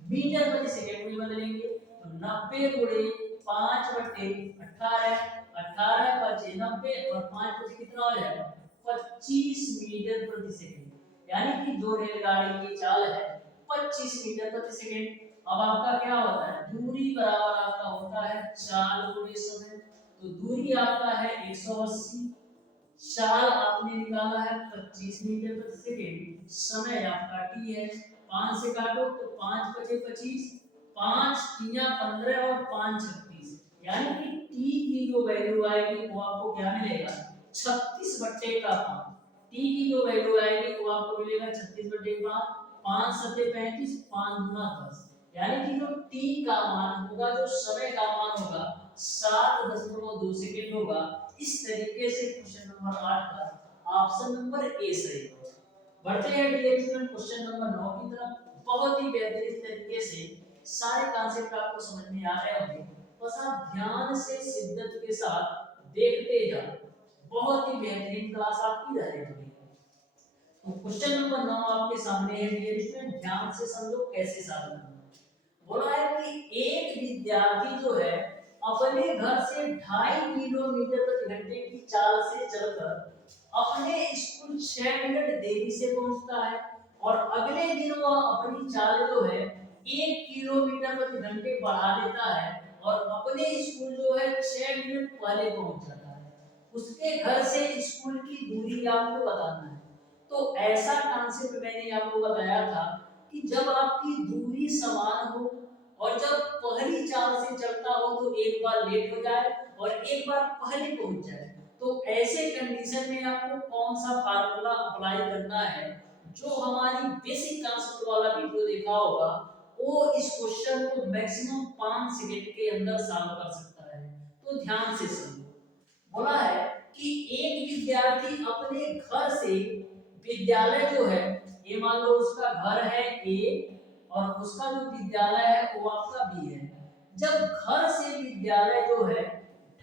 मीटर प्रति सेकंड में बदलेंगे। तो 90 गुणे 5 बटे 18, 18 5 90 और 5 बचे कितना हो जाएगा, 25 मीटर प्रति सेकंड। यानी कि जो रेलगाड़ी की चाल है 25 मीटर प्रति सेकंड। अब आपका क्या होता है, दूरी बराबर आपका होता है चाल गुणे समय। तो दूरी आपका है 180, चाल आपने निकाला है 25 मीटर प्रति सेकंड, समय आपका t है। 5 से काटो तो 5 बचे 25, 5 तिया 15 और 5 36, यानी कि t की जो वैल्यू आएगी वो आपको क्या मिलेगा, 36 बट्टे का 5। t की जो वैल्यू आएगी वो आपको मिलेगा 36 बट्टे का 5, 7 35, 5 गुना 10, यानी कि जो t का मान होगा, जो समय का मान होगा 7.2 सेकंड होगा। इस तरीके से क्वेश्चन नंबर 8 का ऑप्शन नंबर ए सही होगा। बढ़ते हैं डियर स्टूडेंट क्वेश्चन नंबर 9 की तरफ। बहुत ही बेहतरीन तरीके से सारे कॉन्सेप्ट आपको समझ में आ रहे होंगे, बस आप ध्यान से शिद्दत के साथ देखते जाओ। बहुत ही बेहतरीन क्लास आपकी रहेगी। तो क्वेश्चन नंबर 9 आपके सामने है डियर स्टूडेंट, ध्यान से समझो कैसे सॉल्व करना है। बोला है कि एक विद्यार्थी जो है अपने घर से 2.5 किलोमीटर प्रति घंटे की चाल से चलकर अपने स्कूल 6 मिनट देरी से पहुंचता है, और अगले दिन वह अपनी चाल जो है 1 किलोमीटर प्रति घंटे बढ़ा देता है और अपने स्कूल जो है 6 मिनट पहले पहुंच जाता है। उसके घर से स्कूल की दूरी आपको बताना है। तो ऐसा कॉन्सेप्ट मैंने आपको बताया था कि जब आपकी दूरी समान हो और जब पहली चाल से चलता हो तो एक बार लेट हो जाए और एक बार पहले पहुंच जाए, तो ऐसे कंडीशन में आपको कौन सा फार्मूला अप्लाई करना है। जो हमारी बेसिक कॉन्सेप्ट वाला वीडियो देखा होगा वो इस क्वेश्चन को मैक्सिमम 5 सेकंड के अंदर सॉल्व कर सकता है। तो ध्यान से सुनो। बोला है कि एक विद्यार्थी अपने घर से विद्यालय जो है, ये मान लो उसका घर है ए और उसका जो विद्यालय है वो आपका बी है। जब घर से विद्यालय जो है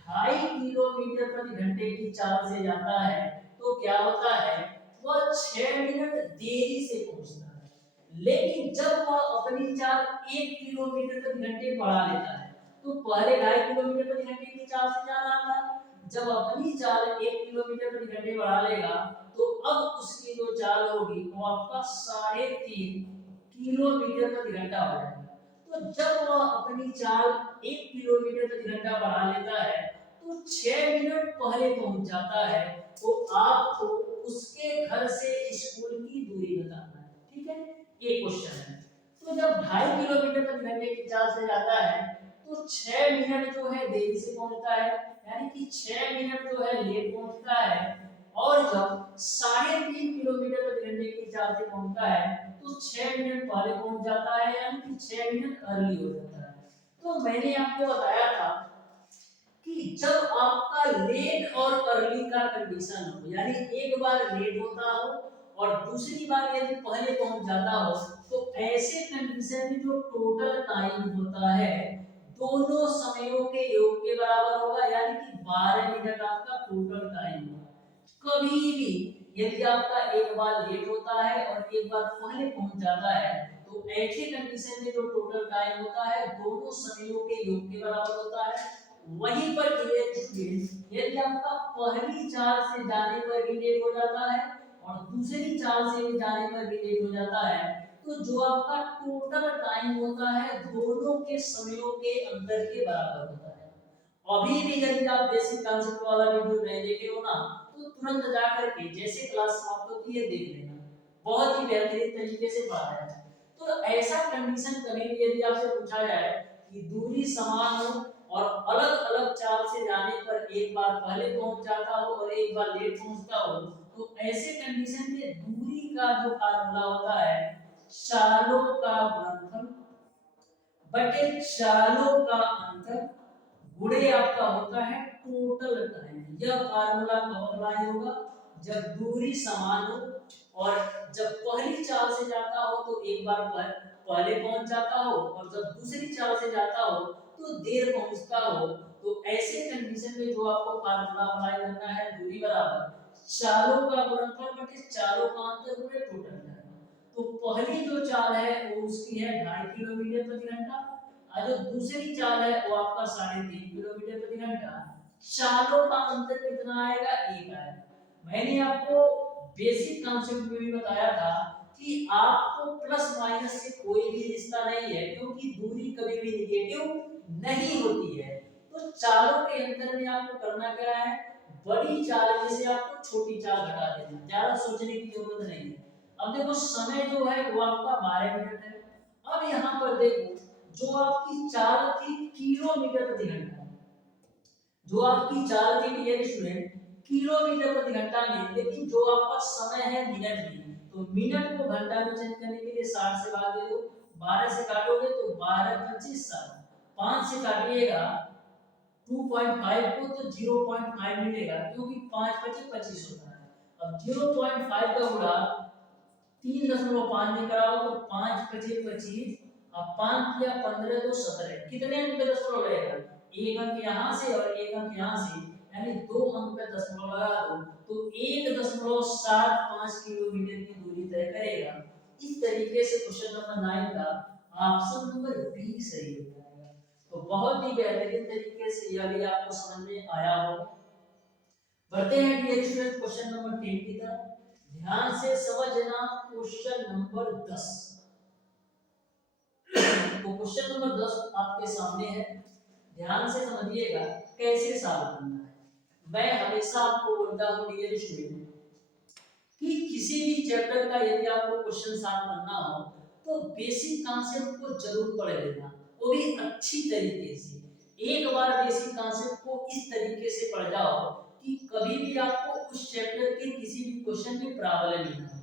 2.5 किलोमीटर प्रति घंटे की चाल से जाता है तो क्या होता है, वह 6 मिनट देरी से पहुंचता है। लेकिन जब वह अपनी चाल 1 किलोमीटर प्रति घंटे बढ़ा लेता है, तो पहले 2.5 किलोमीटर प्रति घंटे की चाल से जा रहा था, जब अपनी चाल 1 किलोमीटर प्रति घंटे बढ़ा लेगा तो अब उसकी जो चाल होगी वो आपका 3.5 किलोमीटर प्रति घंटा हो जाएगा। तो जब वह अपनी चाल 1 किलोमीटर प्रति घंटा बढ़ा लेता है तो 6 मिनट पहले पहुंच जाता है, तो आपको उसके घर से स्कूल की दूरी बताना है। ठीक है, ये क्वेश्चन है। तो जब 2.5 किलोमीटर प्रति घंटे की चाल से जाता है तो 6 मिनट जो है देरी से पहुंचता है, यानी कि 6 मिनट जो है लेट पहुंचता है। और जब 3.5 किलोमीटर प्रति घंटे की चाल से पहुंचता है तो 6 मिनट पहले पहुंच जाता है, यानी कि 6 मिनट अर्ली हो जाता है। तो मैंने आपको बताया था कि जब आपका लेट और अर्ली का कंडीशन हो, यानी एक बार लेट होता हो और दूसरी बार यदि पहले पहुंच जाता हो, तो ऐसे कंडीशन में जो टोटल टाइम होता है दोनों समयों के योग के बराबर होगा, यानी कि 12 मिनट आपका टोटल टाइम होगा। कभी भी यदि आपका एक बार लेट होता है और एक बार पहले पहुंच जाता है तो ऐसे कंडीशन में जो टोटल टाइम होता है दोनों समयों के योग के बराबर होता है। वहीं पर यदि आपका पहली चाल से जाने पर भी लेट हो जाता है और दूसरी चाल से भी जाने पर भी लेट हो जाता है, तो जो आपका टोटल टाइम होता है दोनों के समयों के अंतर के बराबर होता है। अभी भी यदि आप बेसिक कॉन्सेप्ट वाला वीडियो नहीं देखे हो ना, तो तुरंत जाकर के जैसे क्लास समाप्त होती है देख लेना, बहुत ही बेहतरीन तरीके से पढ़ाया है। तो ऐसा कंडीशन कभी भी यदि आपसे पूछा जाए कि दूरी समान हो और अलग अलग चाल से जाने पर एक बार पहले पहुंच जाता हो और एक बार लेट पहुंचता हो, तो ऐसे कंडीशन में दूरी का जो फार्मूला होता है चालों का गुणनफल बटे चालों का अंतर गुणे आपका होता है टोटल टाइम। यह फार्मूला कब अप्लाई होगा, जब दूरी समान हो, और जब पहली चाल से जाता हो तो एक बार पहले पहुंच जाता हो, और जब दूसरी चाल से जाता हो तो देर पहुंचता हो। तो ऐसे कंडीशन में जो आपको फार्मूला अप्लाई करना है, दूरी बराबर चालों का गुणनफल बटे चालों का अंतर गुणे टोटल टाइम। तो पहली जो चाल है वो उसकी है 2.5 किलोमीटर प्रति घंटा, और जो दूसरी चाल है वो आपका 3.5 किलोमीटर प्रति घंटा। चालों का अंतर कितना आएगा, 1 आएगा। मैंने आपको बेसिक कॉन्सेप्ट में भी बताया था कि आपको प्लस माइनस से कोई भी रिश्ता नहीं है, क्योंकि दूरी कभी भी निगेटिव नहीं होती है। तो चालों के अंतर में आपको करना क्या है, बड़ी चाल में से आपको छोटी चाल घटा देना, ज्यादा सोचने की जरूरत नहीं है। अब देखो समय जो है वो आपका 12 मिनट है। अब यहाँ पर देखो, जो आपकी चाल थी किलोमीटर प्रति घंटा, जो आपकी चाल थी डियर स्टूडेंट किलोमीटर प्रति घंटा में, लेकिन जो आपका समय है मिनट में, तो मिनट को घंटा में चेंज करने के लिए 60 से भाग दे दो, 12 से काटोगे तो 12 25 60, 5 से काटिएगा 2.5 को तो 0.5 मिलेगा, क्योंकि 5 25 25 होता है। अब 0.5 का गुणा 3.5 में कराओ तो 5 25 25, अब 5 किया 15 तो 17, कितने अंक पे दशमलव लगेगा, एक अंक यहाँ से और एक अंक यहाँ से, यानी 2 अंक पे दशमलव लगा दो तो 1.75 किलोमीटर की दूरी तय करेगा। इस तरीके से क्वेश्चन नंबर 9 का ऑप्शन नंबर बी सही हो जाएगा। तो बहुत ही बेहतरीन तरीके से यह भी आपको समझ में आया हो। बढ़ते हैं डियर स्टूडेंट क्वेश्चन नंबर 10 की तरफ। ध्यान से समझना क्वेश्चन नंबर 10। तो क्वेश्चन नंबर 10 आपके सामने है, ध्यान से समझिएगा कैसे सॉल्व करना है। मैं हमेशा आपको बोलता हूं डियर स्टूडेंट कि किसी भी चैप्टर का यदि आपको क्वेश्चन सॉल्व करना हो तो बेसिक कॉन्सेप्ट को जरूर पढ़ लेना, वो भी अच्छी तरीके से। एक बार बेसिक कॉन्सेप्ट को इस तरीके से पढ़ जाओ कि कभी भी आपको उस चैप्टर के किसी भी क्वेश्चन में प्रॉब्लम ही ना हो।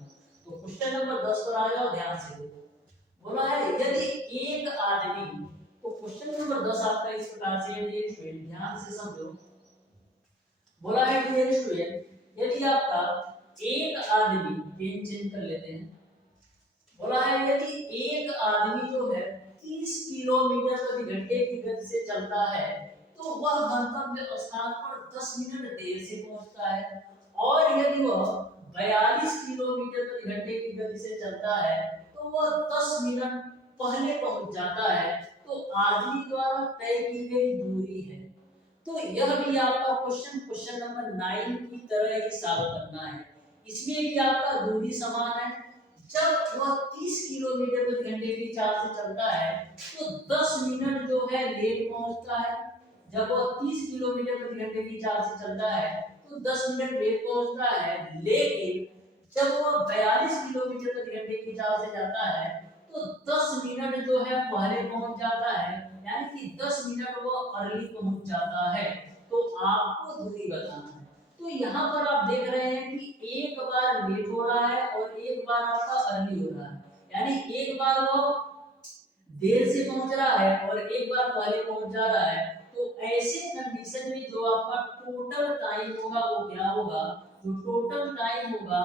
तो क्वेश्चन नंबर 10 पर आ जाओ, ध्यान से देखो। बोला है यदि एक आदमी, तो क्वेश्चन नंबर 10 आपका इस प्रकार से है डियर स्टूडेंट, ध्यान से समझो। बोला है डियर स्टूडेंट यदि आपका एक आदमी, पेन चेंज कर लेते हैं, बोला है यदि एक आदमी जो है 30 किलोमीटर प्रति घंटे की गति से चलता है तो वह गंतव्य स्थान पर 10 मिनट देर से पहुंचता है, और यदि वह 42 किलोमीटर प्रति घंटे की गति से चलता है तो वह 10 मिनट पहले पहुंच जाता है। तो आदमी द्वारा तय की गई दूरी है। तो यह भी आपका क्वेश्चन नंबर 9 की तरह ही सॉल्व करना है। इसमें भी आपका दूरी समान है। जब वह 30 किलोमीटर प्रति घंटे की चाल से चलता है तो 10 मिनट जो है लेट पहुंचता है। जब वह 30 किलोमीटर प्रति घंटे की चाल से चलता है तो 10 मिनट लेट पहुंचता है, लेकिन जब वह 42 किलोमीटर प्रति घंटे की चाल से जाता है तो 10 मिनट जो है पहले पहुंच जाता है, यानी कि 10 मिनट वो अर्ली पहुंच जाता है। तो आपको दूरी बताना है। तो यहाँ पर आप देख रहे हैं कि एक बार लेट हो रहा है और एक बार आपका अर्ली हो रहा है, यानी एक बार वो देर से पहुंच रहा है और एक बार पहले पहुंच जा रहा है। तो ऐसे कंडीशन में जो आपका टोटल टाइम होगा वो क्या होगा, जो टोटल टाइम होगा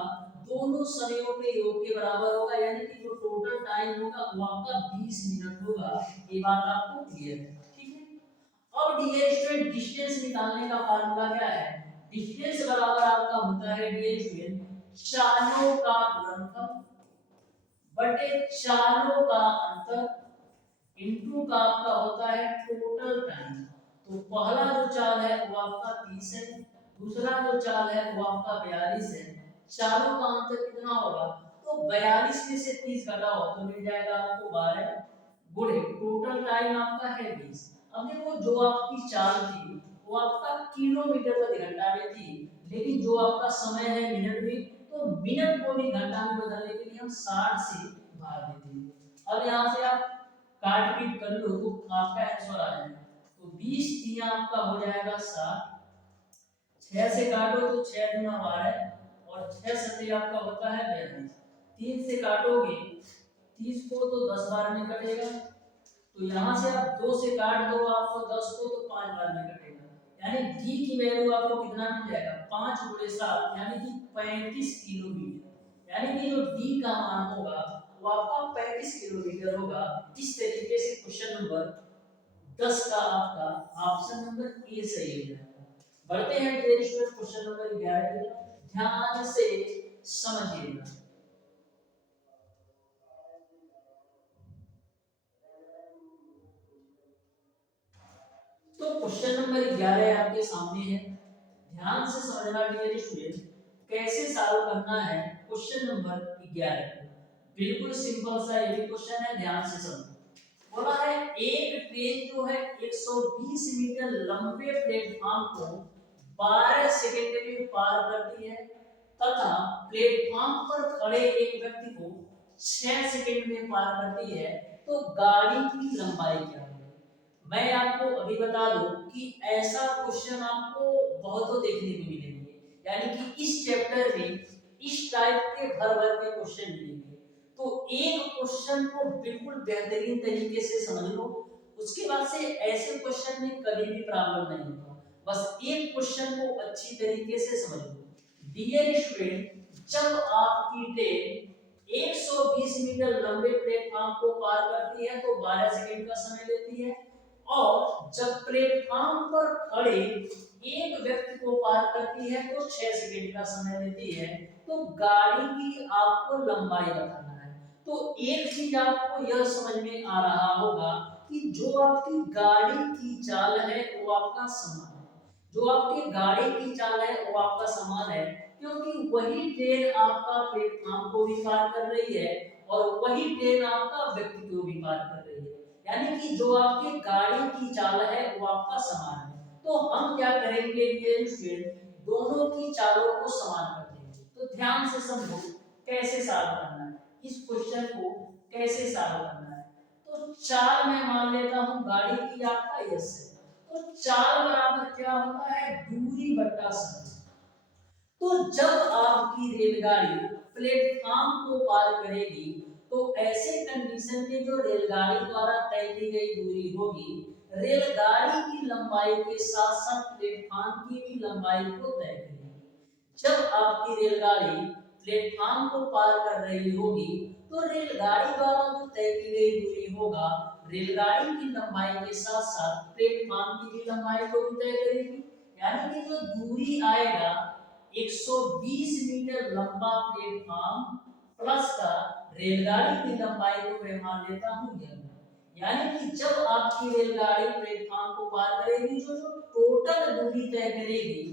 दोनों समयों के योग के बराबर होगा, यानी कि जो टोटल टाइम होगा वो आपका 20 मिनट होगा। ये बात आपको क्लियर है, ठीक है। अब डियर स्टूडेंट डिस्टेंस निकालने का फार्मूला क्या है, डिस्टेंस बराबर आपका होता है डियर स्टूडेंट चालों का गुणनफल बटे चालों का अंतर इनटू का आपका होता है टोटल टाइम। तो पहला जो चाल है वो आपका 30 है, दूसरा जो चाल है वो आपका 42 है। चालों का अंतर कितना होगा, तो 42 में से 30 घटाओ तो मिल जाएगा आपको 12 गुणे टोटल टाइम आपका है 20। अब देखो जो आपकी चाल थी वो आपका किलोमीटर प्रति घंटा में थी, लेकिन जो आपका समय है मिनट में, तो मिनट को भी घंटा में बदलने के लिए हम 60 से भाग देते हैं। अब यहाँ से आप काट पीट कर लो तो आपका आंसर आ जाएगा। तो 20 3 आपका हो जाएगा 60, 6 से काटो तो 6 गुना 12 और 6 सत्ते आपका होता है 42। 3 से काटोगे 30 को तो 10 बार में कटेगा, तो यहाँ से आप 2 से काट दो आपको 10 को तो 5 बार में कटेगा, यानी डी की वैल्यू आपको कितना मिल जाएगा 5 गुणे 7 यानी कि 35 किलोमीटर। यानी कि जो डी का मान होगा वो आपका 35 किलोमीटर होगा। इस तरीके से क्वेश्चन नंबर 10 का आपका ऑप्शन नंबर ए सही हो जाएगा। बढ़ते हैं क्वेश्चन नंबर 11 की तरफ, ध्यान से समझिएगा। तो क्वेश्चन नंबर 11 आपके सामने है, ध्यान से समझना डियर स्टूडेंट, कैसे सॉल्व करना है क्वेश्चन नंबर 11। बिल्कुल सिंपल सा ये भी क्वेश्चन है, ध्यान से समझो। बोला है एक ट्रेन जो है 120 मीटर लंबे प्लेटफॉर्म को 12 सेकंड में पार करती है तथा प्लेटफॉर्म पर खड़े एक व्यक्ति को 6 सेकंड में पार करती है, तो गाड़ी की लंबाई क्या है? मैं आपको अभी बता दूं कि ऐसा क्वेश्चन आपको बहुत देखने को मिलेंगे, यानी कि इस चैप्टर में इस टाइप के भर भर के क्वेश्चन मिलेंगे। तो एक क्वेश्चन को बिल्कुल बेहतरीन तरीके से समझ लो, उसके बाद से ऐसे क्वेश्चन में कभी भी प्रॉब्लम नहीं होगा। बस एक क्वेश्चन को अच्छी तरीके से समझ लो। डियर स्टूडेंट, जब आपकी ट्रेन 120 मीटर लंबे प्लेटफॉर्म को पार करती है तो 12 सेकंड का समय लेती है, और जब प्लेटफॉर्म पर खड़े एक व्यक्ति को पार करती है तो 6 सेकंड का समय लेती है। तो गाड़ी की आपको लंबाई बताना है। तो एक चीज आपको यह समझ में आ रहा होगा कि जो आपकी गाड़ी की चाल है वो आपका समान है, जो आपकी गाड़ी की चाल है वो आपका समान है, क्योंकि वही ट्रेन आपका प्लेटफॉर्म को भी पार कर रही है और वही ट्रेन आपका व्यक्ति को भी पार कर रही है। यानी कि जो आपकी गाड़ी की चाल है वो आपका समान है। तो हम क्या करेंगे ये स्टूडेंट, दोनों की चालों को समान कर देंगे। तो ध्यान से समझो कैसे सॉल्व करना है इस क्वेश्चन को, कैसे सॉल्व करना है। तो चाल मैं मान लेता हूं गाड़ी की आपका यस है, तो चाल बराबर क्या होता है दूरी बटा समय। तो जब आपकी रेलगाड़ी प्लेटफॉर्म को पार करेगी तो ऐसे कंडीशन में जो रेलगाड़ी द्वारा तय की गई दूरी होगी, रेलगाड़ी की लंबाई के साथ साथ प्लेटफॉर्म की भी लंबाई को तय करेगी। जब आपकी रेलगाड़ी प्लेटफॉर्म को पार कर रही होगी तो रेलगाड़ी द्वारा जो तय की गई दूरी होगा, रेलगाड़ी की लंबाई के साथ साथ प्लेटफॉर्म की भी लंबाई को भी तय करेगी। यानी कि जो दूरी आएगा 120 मीटर लंबा प्लेटफॉर्म प्लस का रेलगाड़ी की लंबाई को मैं मान लेता हूं यह। यानी कि जब आपकी रेलगाड़ी प्लेटफॉर्म को पार करेगी, जो जो टोटल दूरी तय करेगी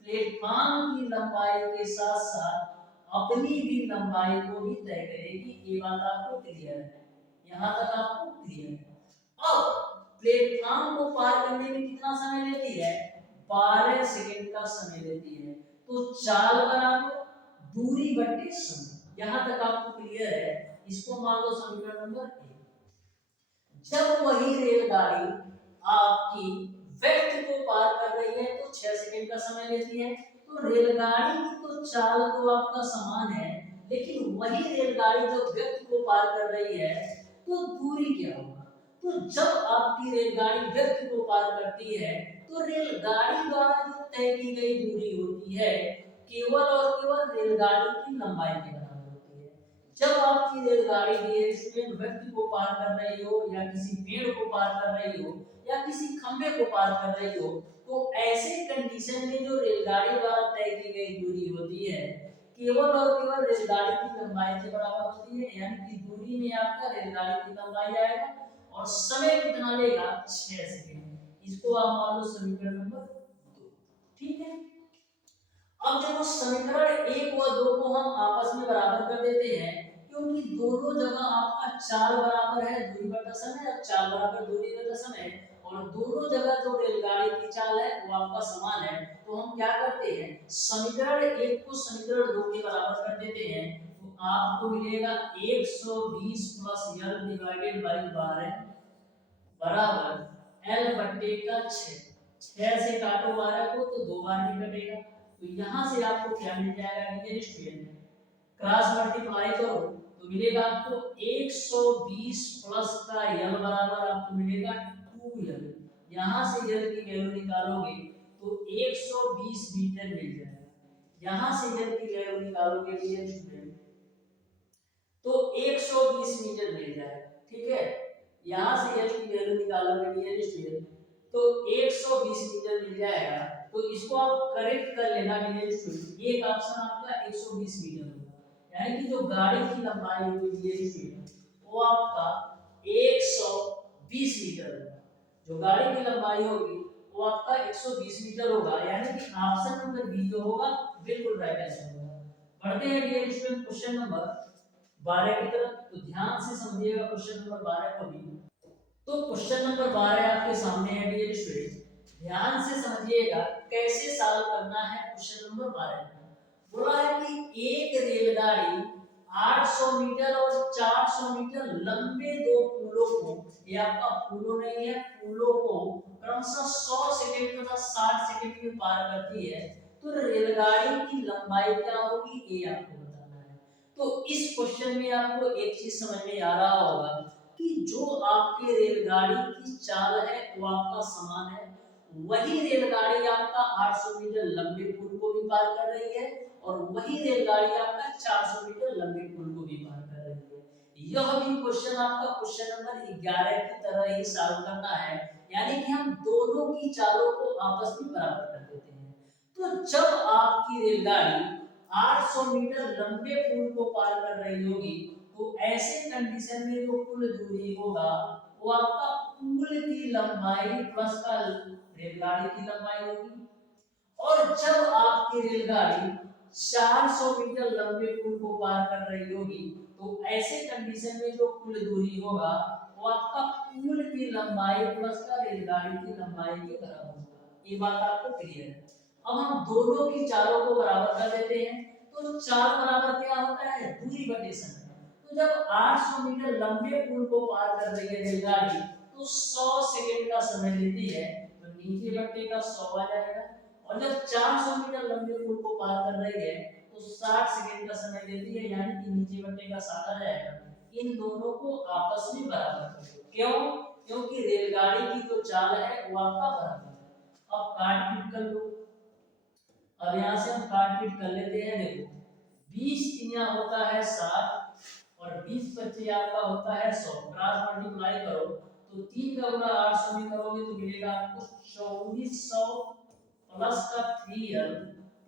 प्लेटफॉर्म की लंबाई के साथ साथ अपनी भी लंबाई को भी तय करेगी। ये बात आपको क्लियर है, यहाँ तक आपको क्लियर है। अब प्लेटफॉर्म को पार करने में कितना समय लेती है 12 सेकंड का समय लेती है। तो चाल बराबर दूरी बटे समय, यहां तक आपको क्लियर है। इसको मान लो समीकरण नंबर 1। जब वही रेलगाड़ी आपकी व्यक्ति को पार कर रही है तो 6 सेकंड का समय लेती है। तो रेलगाड़ी की तो चाल तो आपका समान है, लेकिन वही रेलगाड़ी जब व्यक्ति को पार कर रही है तो दूरी क्या होगा? तो जब आपकी रेलगाड़ी व्यक्ति को पार करती है तो रेलगाड़ी द्वारा जो तय की गई दूरी होती है केवल और केवल रेलगाड़ी की लंबाई के बराबर होती है। जब आपकी रेलगाड़ी व्यक्ति को पार कर रही हो या किसी पेड़ को पार कर रही हो या किसी खंभे को पार कर रही हो, तो ऐसे कंडीशन में जो रेलगाड़ी द्वारा तय की गई दूरी होती है केवल और केवल रेलगाड़ी की लंबाई के बराबर होती है। यानी कि दूरी में आपका रेलगाड़ी की लंबाई आएगा और समय कितना लेगा 6 सेकंड। इसको आप मान लो समीकरण नंबर 2। ठीक है, अब देखो समीकरण 1 व 2 को हम आपस में बराबर कर देते हैं, क्योंकि दोनों जगह आपका चाल बराबर है दूरी बटा समय और चाल बराबर दूरी बटा समय, और दोनों जगह जो रेलगाड़ी की चाल है वो आपका समान है। तो हम क्या करते हैं समीकरण 1 को समीकरण 2 के बराबर कर देते हैं। तो आपको मिलेगा 120 प्लस l डिवाइडेड बाय 12 बराबर l बट्टे का 6। 6 से काटो 12 को तो 2 बार भी कटेगा। तो यहां से आपको क्या मिल जाएगा डियर स्टूडेंट, क्रॉस मल्टीप्लाई करो तो मिलेगा आपको 120 प्लस का l बराबर आपको मिलेगा 2l। यहां से l की वैल्यू निकालोगे तो 120 मीटर मिल जाएगा। यहां से एल की वैल्यू निकालोगे डियर स्टूडेंट तो 120 मीटर मिल जाएगा। ठीक है, यहां से एल की वैल्यू निकालोगे डियर स्टूडेंट तो 120 मीटर मिल जाएगा। तो इसको आप करेक्ट कर लेना डियर स्टूडेंट, ये एक ऑप्शन आपका 120 मीटर होगा, यानी कि जो गाड़ी की लंबाई होगी डियर स्टूडेंट वो आपका 120 मीटर होगा। जो गाड़ी की लंबाई होगी वो आपका 120 मीटर होगा, यानी कि ऑप्शन नंबर बी जो होगा बिल्कुल राइट आंसर होगा। बढ़ते हैं डियर स्टूडेंट क्वेश्चन नंबर 12 की तरफ। तो ध्यान से समझिएगा क्वेश्चन नंबर 12 को भी। तो क्वेश्चन नंबर 12 आपके सामने है डियर स्टूडेंट, ध्यान से समझिएगा कैसे सॉल्व करना है क्वेश्चन नंबर 12। बोला है कि एक रेलगाड़ी 800 मीटर और 400 मीटर लंबे दो पुलों को, ये आपका पुलों नहीं है, पुलों को क्रमशः 100 सेकंड तथा 60 सेकंड में पार करती है, तो रेलगाड़ी की लंबाई क्या होगी ये आपको बताना है। तो इस क्वेश्चन में आपको एक चीज समझ में आ रहा होगा कि जो आपके रेलगाड़ी की चाल है वो आपका समान है, वही रेलगाड़ी आपका 800 मीटर लंबे पुल को भी पार कर रही है और वही रेलगाड़ी आपका 400 मीटर लंबे पुल को भी पार कर रही है। यह भी क्वेश्चन आपका क्वेश्चन नंबर 11 की तरह ही सॉल्व करना है, यानी कि हम दोनों की चालों को आपस में बराबर कर देते हैं। तो जब आपकी रेलगाड़ी 800 मीटर लंबे पुल को पार कर रही होगी तो ऐसे कंडीशन में जो कुल दूरी होगा वो आपका पुल की लंबाई प्लस का रेलगाड़ी की लंबाई होगी। और जब आपकी रेलगाड़ी 400 मीटर लंबे पुल को पार कर रही होगी तो ऐसे कंडीशन में जो कुल दूरी होगा वो आपका पुल की लंबाई प्लस का रेलगाड़ी की लंबाई के बराबर होगा। ये बात आपको क्लियर है। अब हम दोनों की चालों को बराबर कर देते हैं। तो चाल बराबर क्या होता है, दूरी बटे समय। तो जब 800 मीटर लंबे पुल को पार कर रही है रेलगाड़ी तो 100 सेकंड का समय लेती है, तो नीचे बटे का 100 आ जाएगा। और जब 400 मीटर लंबे पुल को पार कर रही है तो 60 सेकंड का समय लेती है, यानी कि नीचे बटे का 7 आ जाएगा। इन दोनों को आपस में बराबर कर दो। क्यों? क्योंकि रेलगाड़ी की जो चाल है वो आपका बराबर है। अब काट पीट कर लो। अब यहाँ से हम काट पीट कर लेते हैं। देखो 20 तिया होता है 60 और 20 25 आपका होता है 100, क्रॉस मल्टीप्लाई करो तो 3 का गुणा 800 में करोगे तो मिलेगा आपको 2400 प्लस का 3l,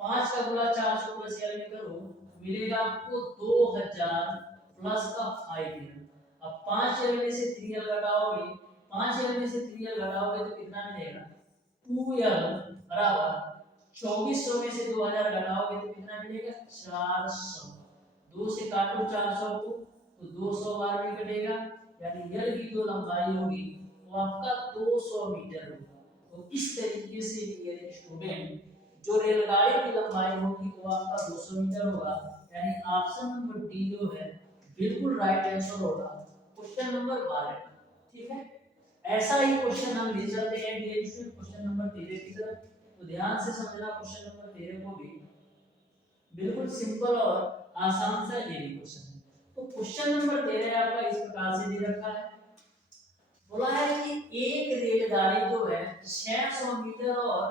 5 का गुणा 400 प्लस l में करो मिलेगा आपको 2000 प्लस का 5l। अब 5l में से 3l घटाओगे, 5l में से 3l घटाओगे तो कितना मिलेगा 2l बराबर 2400 में से 2000 घटाओगे तो कितना मिलेगा 400। 2 से काटो 400 को तो 200 बार में कटेगा, यानी यल की जो लंबाई होगी वो आपका 200 मीटर होगा। तो इस तरीके से डियर स्टूडेंट जो रेलगाड़ी की लंबाई होगी वो आपका 200 मीटर होगा, यानी ऑप्शन नंबर डी जो है बिल्कुल राइट आंसर होगा क्वेश्चन नंबर 12। ठीक है, ऐसा ही क्वेश्चन हम ले चलते हैं डियर स्टूडेंट क्वेश्चन नंबर 13 की तरफ। तो ध्यान से समझना क्वेश्चन नंबर 13 को भी, बिल्कुल सिंपल और आसान सा ये भी क्वेश्चन है। तो क्वेश्चन नंबर 13 आपका इस प्रकार से दे रखा है। बोला है कि एक रेलगाड़ी जो है 600 मीटर और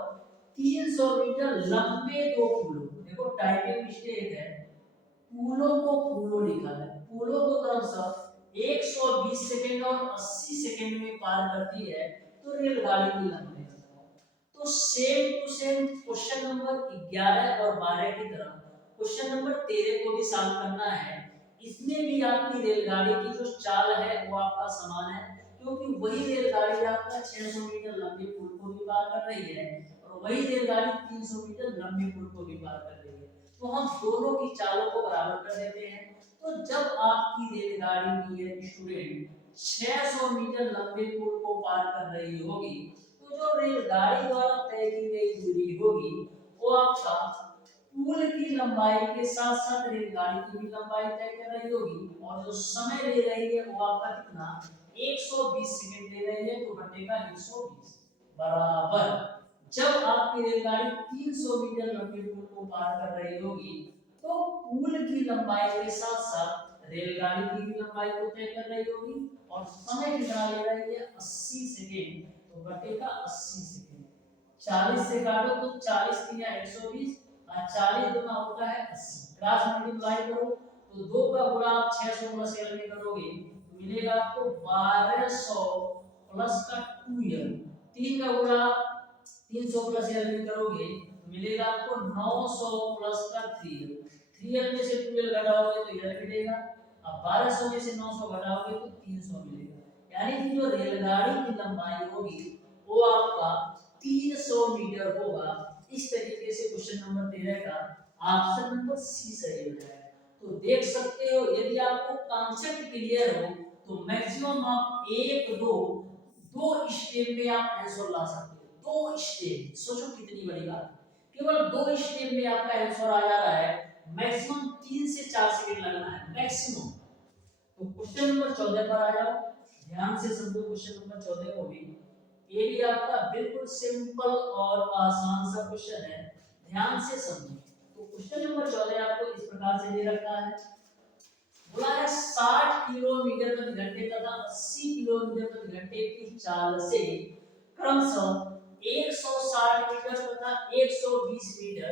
300 मीटर लंबे दो पुलों, देखो टाइपिंग मिस्टेक है, पुलों को पुलों लिखा है, पुलों को क्रमशः 120 सेकंड और 80 सेकंड में पार करती है, तो रेलगाड़ी की लंबाई बताओ। तो same to same question number 11 और 12 की तरह क्वेश्चन नंबर 13 को भी सॉल्व करना है। इसमें भी आपकी रेलगाड़ी की जो चाल है वो आपका समान है, क्योंकि वही रेलगाड़ी आपका 600 मीटर लंबे पुल को भी पार कर रही है और वही रेलगाड़ी 300 मीटर लंबे पुल को भी पार कर रही है। तो हम दोनों की चालों को बराबर कर देते हैं। तो जब आपकी रेलगाड़ी डियर स्टूडेंट 600 मीटर लंबे पुल को पार कर रही होगी तो जो रेलगाड़ी द्वारा तय की गई दूरी होगी वो आपका पुल की लंबाई के साथ साथ रेलगाड़ी की भी लंबाई तय कर रही होगी, और जो समय ले रही है वो आपका कितना 120 सेकंड ले रही है, तो घंटे का 120 बराबर जब आपकी रेलगाड़ी 300 मीटर लंबे पुल को पार कर रही होगी तो पुल की लंबाई के साथ साथ रेलगाड़ी की भी लंबाई को तय कर रही होगी, और समय कितना ले रही है 80 सेकंड, तो घंटे का 80 सेकंड 40 से काटो तो 40 तिया 120 और 40 दूना होता है 80। क्रॉस मल्टीप्लाई करो तो 2 का गुणा आप 600 प्लस 11 में करोगे तो मिलेगा आपको 1200 प्लस का 2l। 3 का गुणा 300 प्लस 11 में करोगे तो मिलेगा आपको 900 प्लस का 3l। 3l में से 2l घटाओगे तो यह मिलेगा। अब 1200 में से 900 घटाओगे तो 300 मिलेगा। यानी कि जो रेलगाड़ी की लंबाई होगी वो आपका 300 मीटर होगा। इस तरीके से क्वेश्चन नंबर 13 का ऑप्शन नंबर सी सही हो जाएगा। तो देख सकते हो यदि आपको कॉन्सेप्ट क्लियर हो तो मैक्सिमम आप एक दो स्टेप में आप आंसर ला सकते हो। 2 स्टेप, सोचो कितनी बड़ी बात है। केवल 2 स्टेप में आपका आंसर आ जा रहा है। मैक्सिमम 3 से 4 सेकंड लगना है मैक्सिमम। तो क्वेश्चन नंबर 14 पर आ जाओ। ध्यान से समझो क्वेश्चन नंबर 14 को भी। ये भी आपका बिल्कुल सिंपल और आसान सा क्वेश्चन है। ध्यान से समझो। तो क्वेश्चन नंबर 14 आपको इस प्रकार से दे रखा है। बोला है 60 किलोमीटर प्रति घंटे तथा 80 किलोमीटर प्रति घंटे की चाल से क्रमशः 160 मीटर तथा 120 मीटर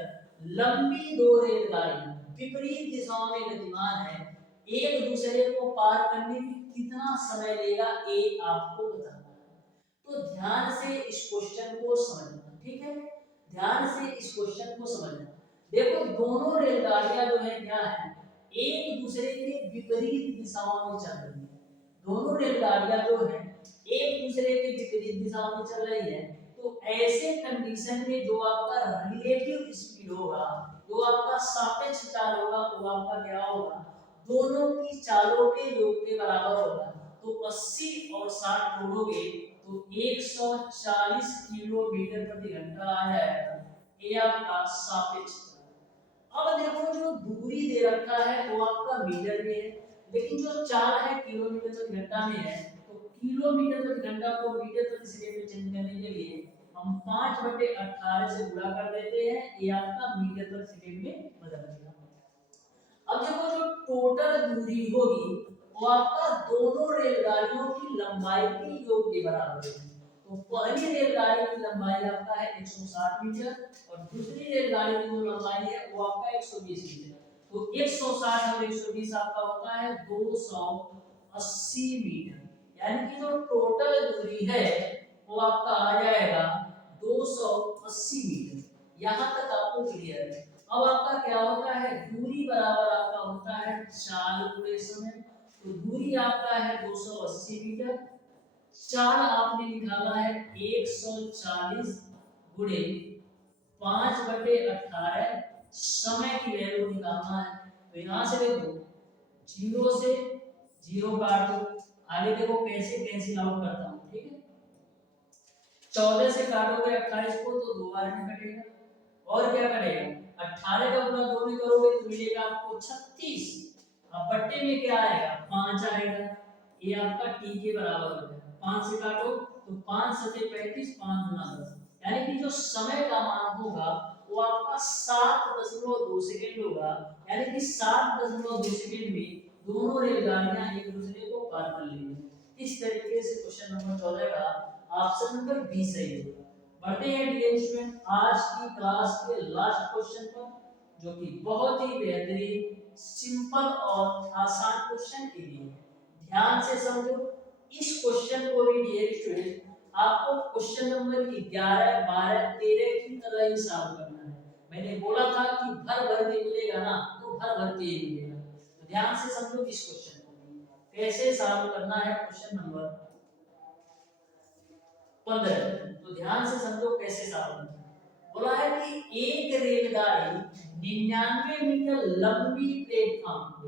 लंबी दो रेलगाड़ियां विपरीत दिशाओं में गतिमान है। एक दूसरे को पार करने में कितना समय लेगा ये आपको बताना है। तो ध्यान से इस क्वेश्चन को समझना, ठीक है। ध्यान से इस क्वेश्चन को समझना। देखो दोनों रेलगाड़ियां जो है क्या है, एक दूसरे के विपरीत दिशाओं में चल रही है। दोनों रेलगाड़ियां जो है एक दूसरे के विपरीत दिशाओं में चल रही है। तो ऐसे कंडीशन में जो आपका रिलेटिव स्पीड होगा, जो आपका सापेक्ष चाल होगा, वो आपका क्या होगा, दोनों की चालों के योग के बराबर होगा। तो 80 और 60 जोड़ोगे तो 140 किलोमीटर प्रति घंटा आ जाएगा। ये आपका सापेक्ष चाल। अब देखो जो दूरी दे रखा है वो आपका मीटर में है, लेकिन जो चाल है किलोमीटर प्रति घंटा में है। तो किलोमीटर प्रति घंटा को मीटर प्रति सेकंड में चेंज करने के लिए हम 5/18 से गुणा कर देते हैं। ये आपका मीटर प्रति सेकंड में बदल जाएगा। अब देखो जो टोटल दूरी होगी वो आपका दोनों रेलगाड़ियों की लंबाई के योग के बराबर होगी। तो पहली रेलगाड़ी की लंबाई आपका है 160 मीटर और दूसरी रेलगाड़ी की जो लंबाई है वो आपका 120 मीटर। तो 160 और 120 आपका होता है 280 मीटर। यानी कि जो टोटल दूरी है वो आपका आ जाएगा 280 मीटर। यहाँ तक आपको क्लियर है। अब आपका क्या होता है, दूरी बराबर आपका होता है चाल गुणे समय। तो दूरी आपका है 280 मीटर, चाल आपने निकाला है 140 गुणे 5/18, समय की वैल्यू निकालना है। तो यहाँ से देखो 0 से 0 काट दो, आगे देखो कैसे कैंसिल आउट करता हूँ, ठीक है। 14 से काटोगे 28 को तो 2 बार में कटेगा और क्या कटेगा 18 का गुणा 2 में करोगे तो मिलेगा आपको 36। अब बट्टे में क्या आएगा 5 आएगा। ये आपका t के बराबर हो जाएगा। 5 से काटो तो 5 सते 35, 5 गुना 10, यानी कि जो समय का मान होगा वो आपका 7.2 सेकंड होगा। यानी कि 7.2 सेकंड में दोनों रेलगाड़ियां एक दूसरे को पार कर लेंगी। इस तरीके से क्वेश्चन नंबर 14 का ऑप्शन नंबर बी सही होगा। बढ़ते हैं डियर स्टूडेंट आज की क्लास के लास्ट क्वेश्चन पर, जो कि बहुत ही बेहतरीन सिंपल और आसान क्वेश्चन के लिए। ध्यान से समझो इस क्वेश्चन को भी डियर स्टूडेंट आपको क्वेश्चन नंबर 11, 12, 13 की तरह ही सॉल्व करना है। मैंने बोला था कि भर भर के मिलेगा ना, तो भर भर के ही मिलेगा। तो ध्यान से समझो इस क्वेश्चन को कैसे सॉल्व करना है। क्वेश्चन नंबर 15, तो ध्यान से समझो कैसे सॉल्व करना है। बोला है कि एक रेलगाड़ी 99 मीटर लंबी प्लेटफॉर्म को,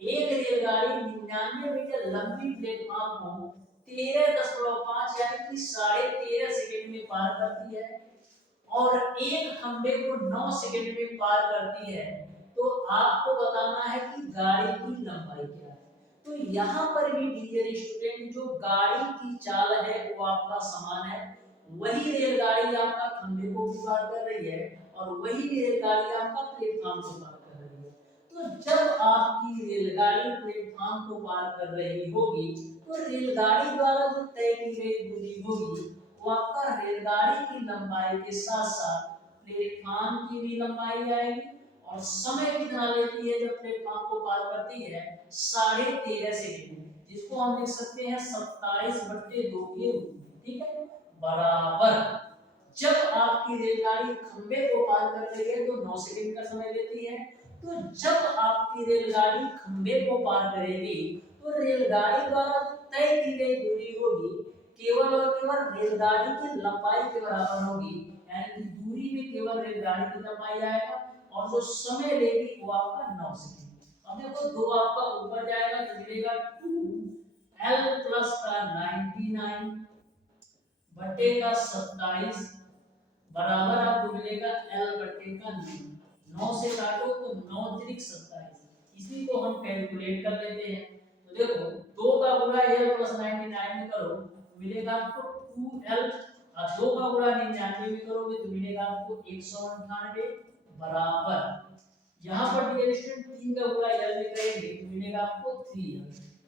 एक रेलगाड़ी 99 मीटर लंबी प्लेटफॉर्म को 13.5 यानी कि 13.5 सेकंड में पार करती है और एक खंबे को 9 सेकंड में पार करती है। तो आपको बताना है कि गाड़ी की लंबाई क्या है। तो यहाँ पर भी डियर स्टूडेंट जो गाड़ी की चाल है वो आपका समान है। वही रेलगाड़ी आपका खंबे को भी पार कर रही है और वही रेलगाड़ी आपका प्लेटफॉर्म को पार कर रही है। तो जब आपकी रेलगाड़ी प्लेटफॉर्म को पार कर रही होगी तो रेलगाड़ी द्वारा जो तय की गई दूरी होगी वो आपका रेलगाड़ी की लंबाई के साथ साथ प्लेटफॉर्म की भी लंबाई आएगी। और समय कितना लेती है जब प्लेटफॉर्म को पार करती है? 13.5 सेकेंड, जिसको हम लिख सकते हैं 27/2 के रूप में। ठीक है, बराबर जब आपकी रेलगाड़ी खंबे को पार कर रही है तो 9 सेकंड का समय लेती है। तो जब आपकी रेलगाड़ी खंबे को पार करेगी तो रेलगाड़ी द्वारा तय की गई दूरी होगी केवल और केवल रेलगाड़ी की लंबाई के बराबर होगी, यानी कि दूरी में केवल रेलगाड़ी की लंबाई आएगा और जो समय लेगी वो आपका 9 सेकंड। अब देखो 2 आपका ऊपर जाएगा तो मिलेगा 2l प्लस का 99 बटे का 27 बराबर आपको मिलेगा l बटे का 9। 9 से काटो तो 9 त्रिक 27, इसी को हम कैलकुलेट कर लेते हैं। तो देखो 2 का गुणा l प्लस 99 में करो तो मिलेगा आपको 2l, और 2 का गुणा 99 में करोगे तो मिलेगा आपको 198 बराबर। यहाँ पर डियर स्टूडेंट 3 का गुणा l में करेंगे तो मिलेगा आपको 3l।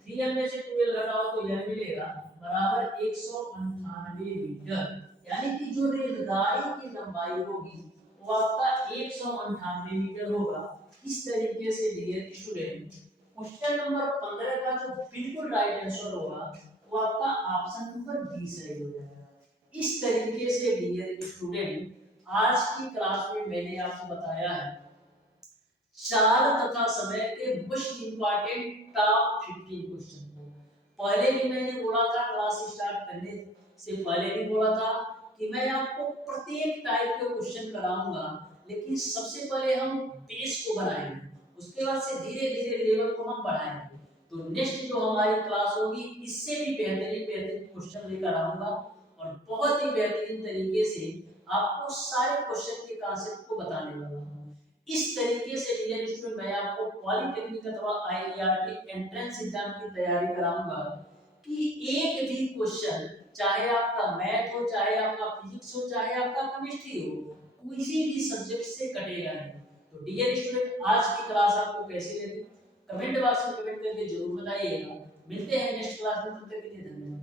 3l में से 2l घटाओ तो l मिलेगा बराबर 198 मीटर। यानी कि जो रेलगाड़ी की लंबाई होगी वो आपका 198 मीटर होगा। इस तरीके से डियर स्टूडेंट क्वेश्चन नंबर 15 का जो बिल्कुल राइट आंसर होगा वो आपका ऑप्शन नंबर बी सही हो जाएगा। इस तरीके से डियर स्टूडेंट आज की क्लास में मैंने आपको बताया है चाल तथा समय के मोस्ट इंपॉर्टेंट टॉप 15 क्वेश्चन को। पहले भी मैंने बोला था, क्लास स्टार्ट करने से पहले भी बोला था कि मैं आपको प्रत्येक टाइप के क्वेश्चन कराऊंगा, लेकिन सबसे पहले हम बेस को बनाएंगे, उसके बाद से धीरे धीरे लेवल को हम बढ़ाएंगे। तो नेक्स्ट जो हमारी क्लास होगी इससे भी बेहतरीन बेहतरीन क्वेश्चन लेकर आऊंगा और बहुत ही बेहतरीन तरीके से आपको सारे क्वेश्चन के कॉन्सेप्ट को बताने वाला हूं। इस तरीके से डियर स्टूडेंट मैं आपको पॉलिटेक्निक अथवा आईआईआर के एंट्रेंस एग्जाम की तैयारी कराऊंगा कि एक भी क्वेश्चन, चाहे आपका मैथ हो, चाहे आपका फिजिक्स हो, चाहे आपका केमिस्ट्री हो, किसी भी सब्जेक्ट से कटेगा नहीं। तो डियर स्टूडेंट आज की क्लास आपको कैसी लगी कमेंट बॉक्स में कमेंट करके जरूर बताइएगा। मिलते हैं नेक्स्ट क्लास में, तब तक के लिए धन्यवाद।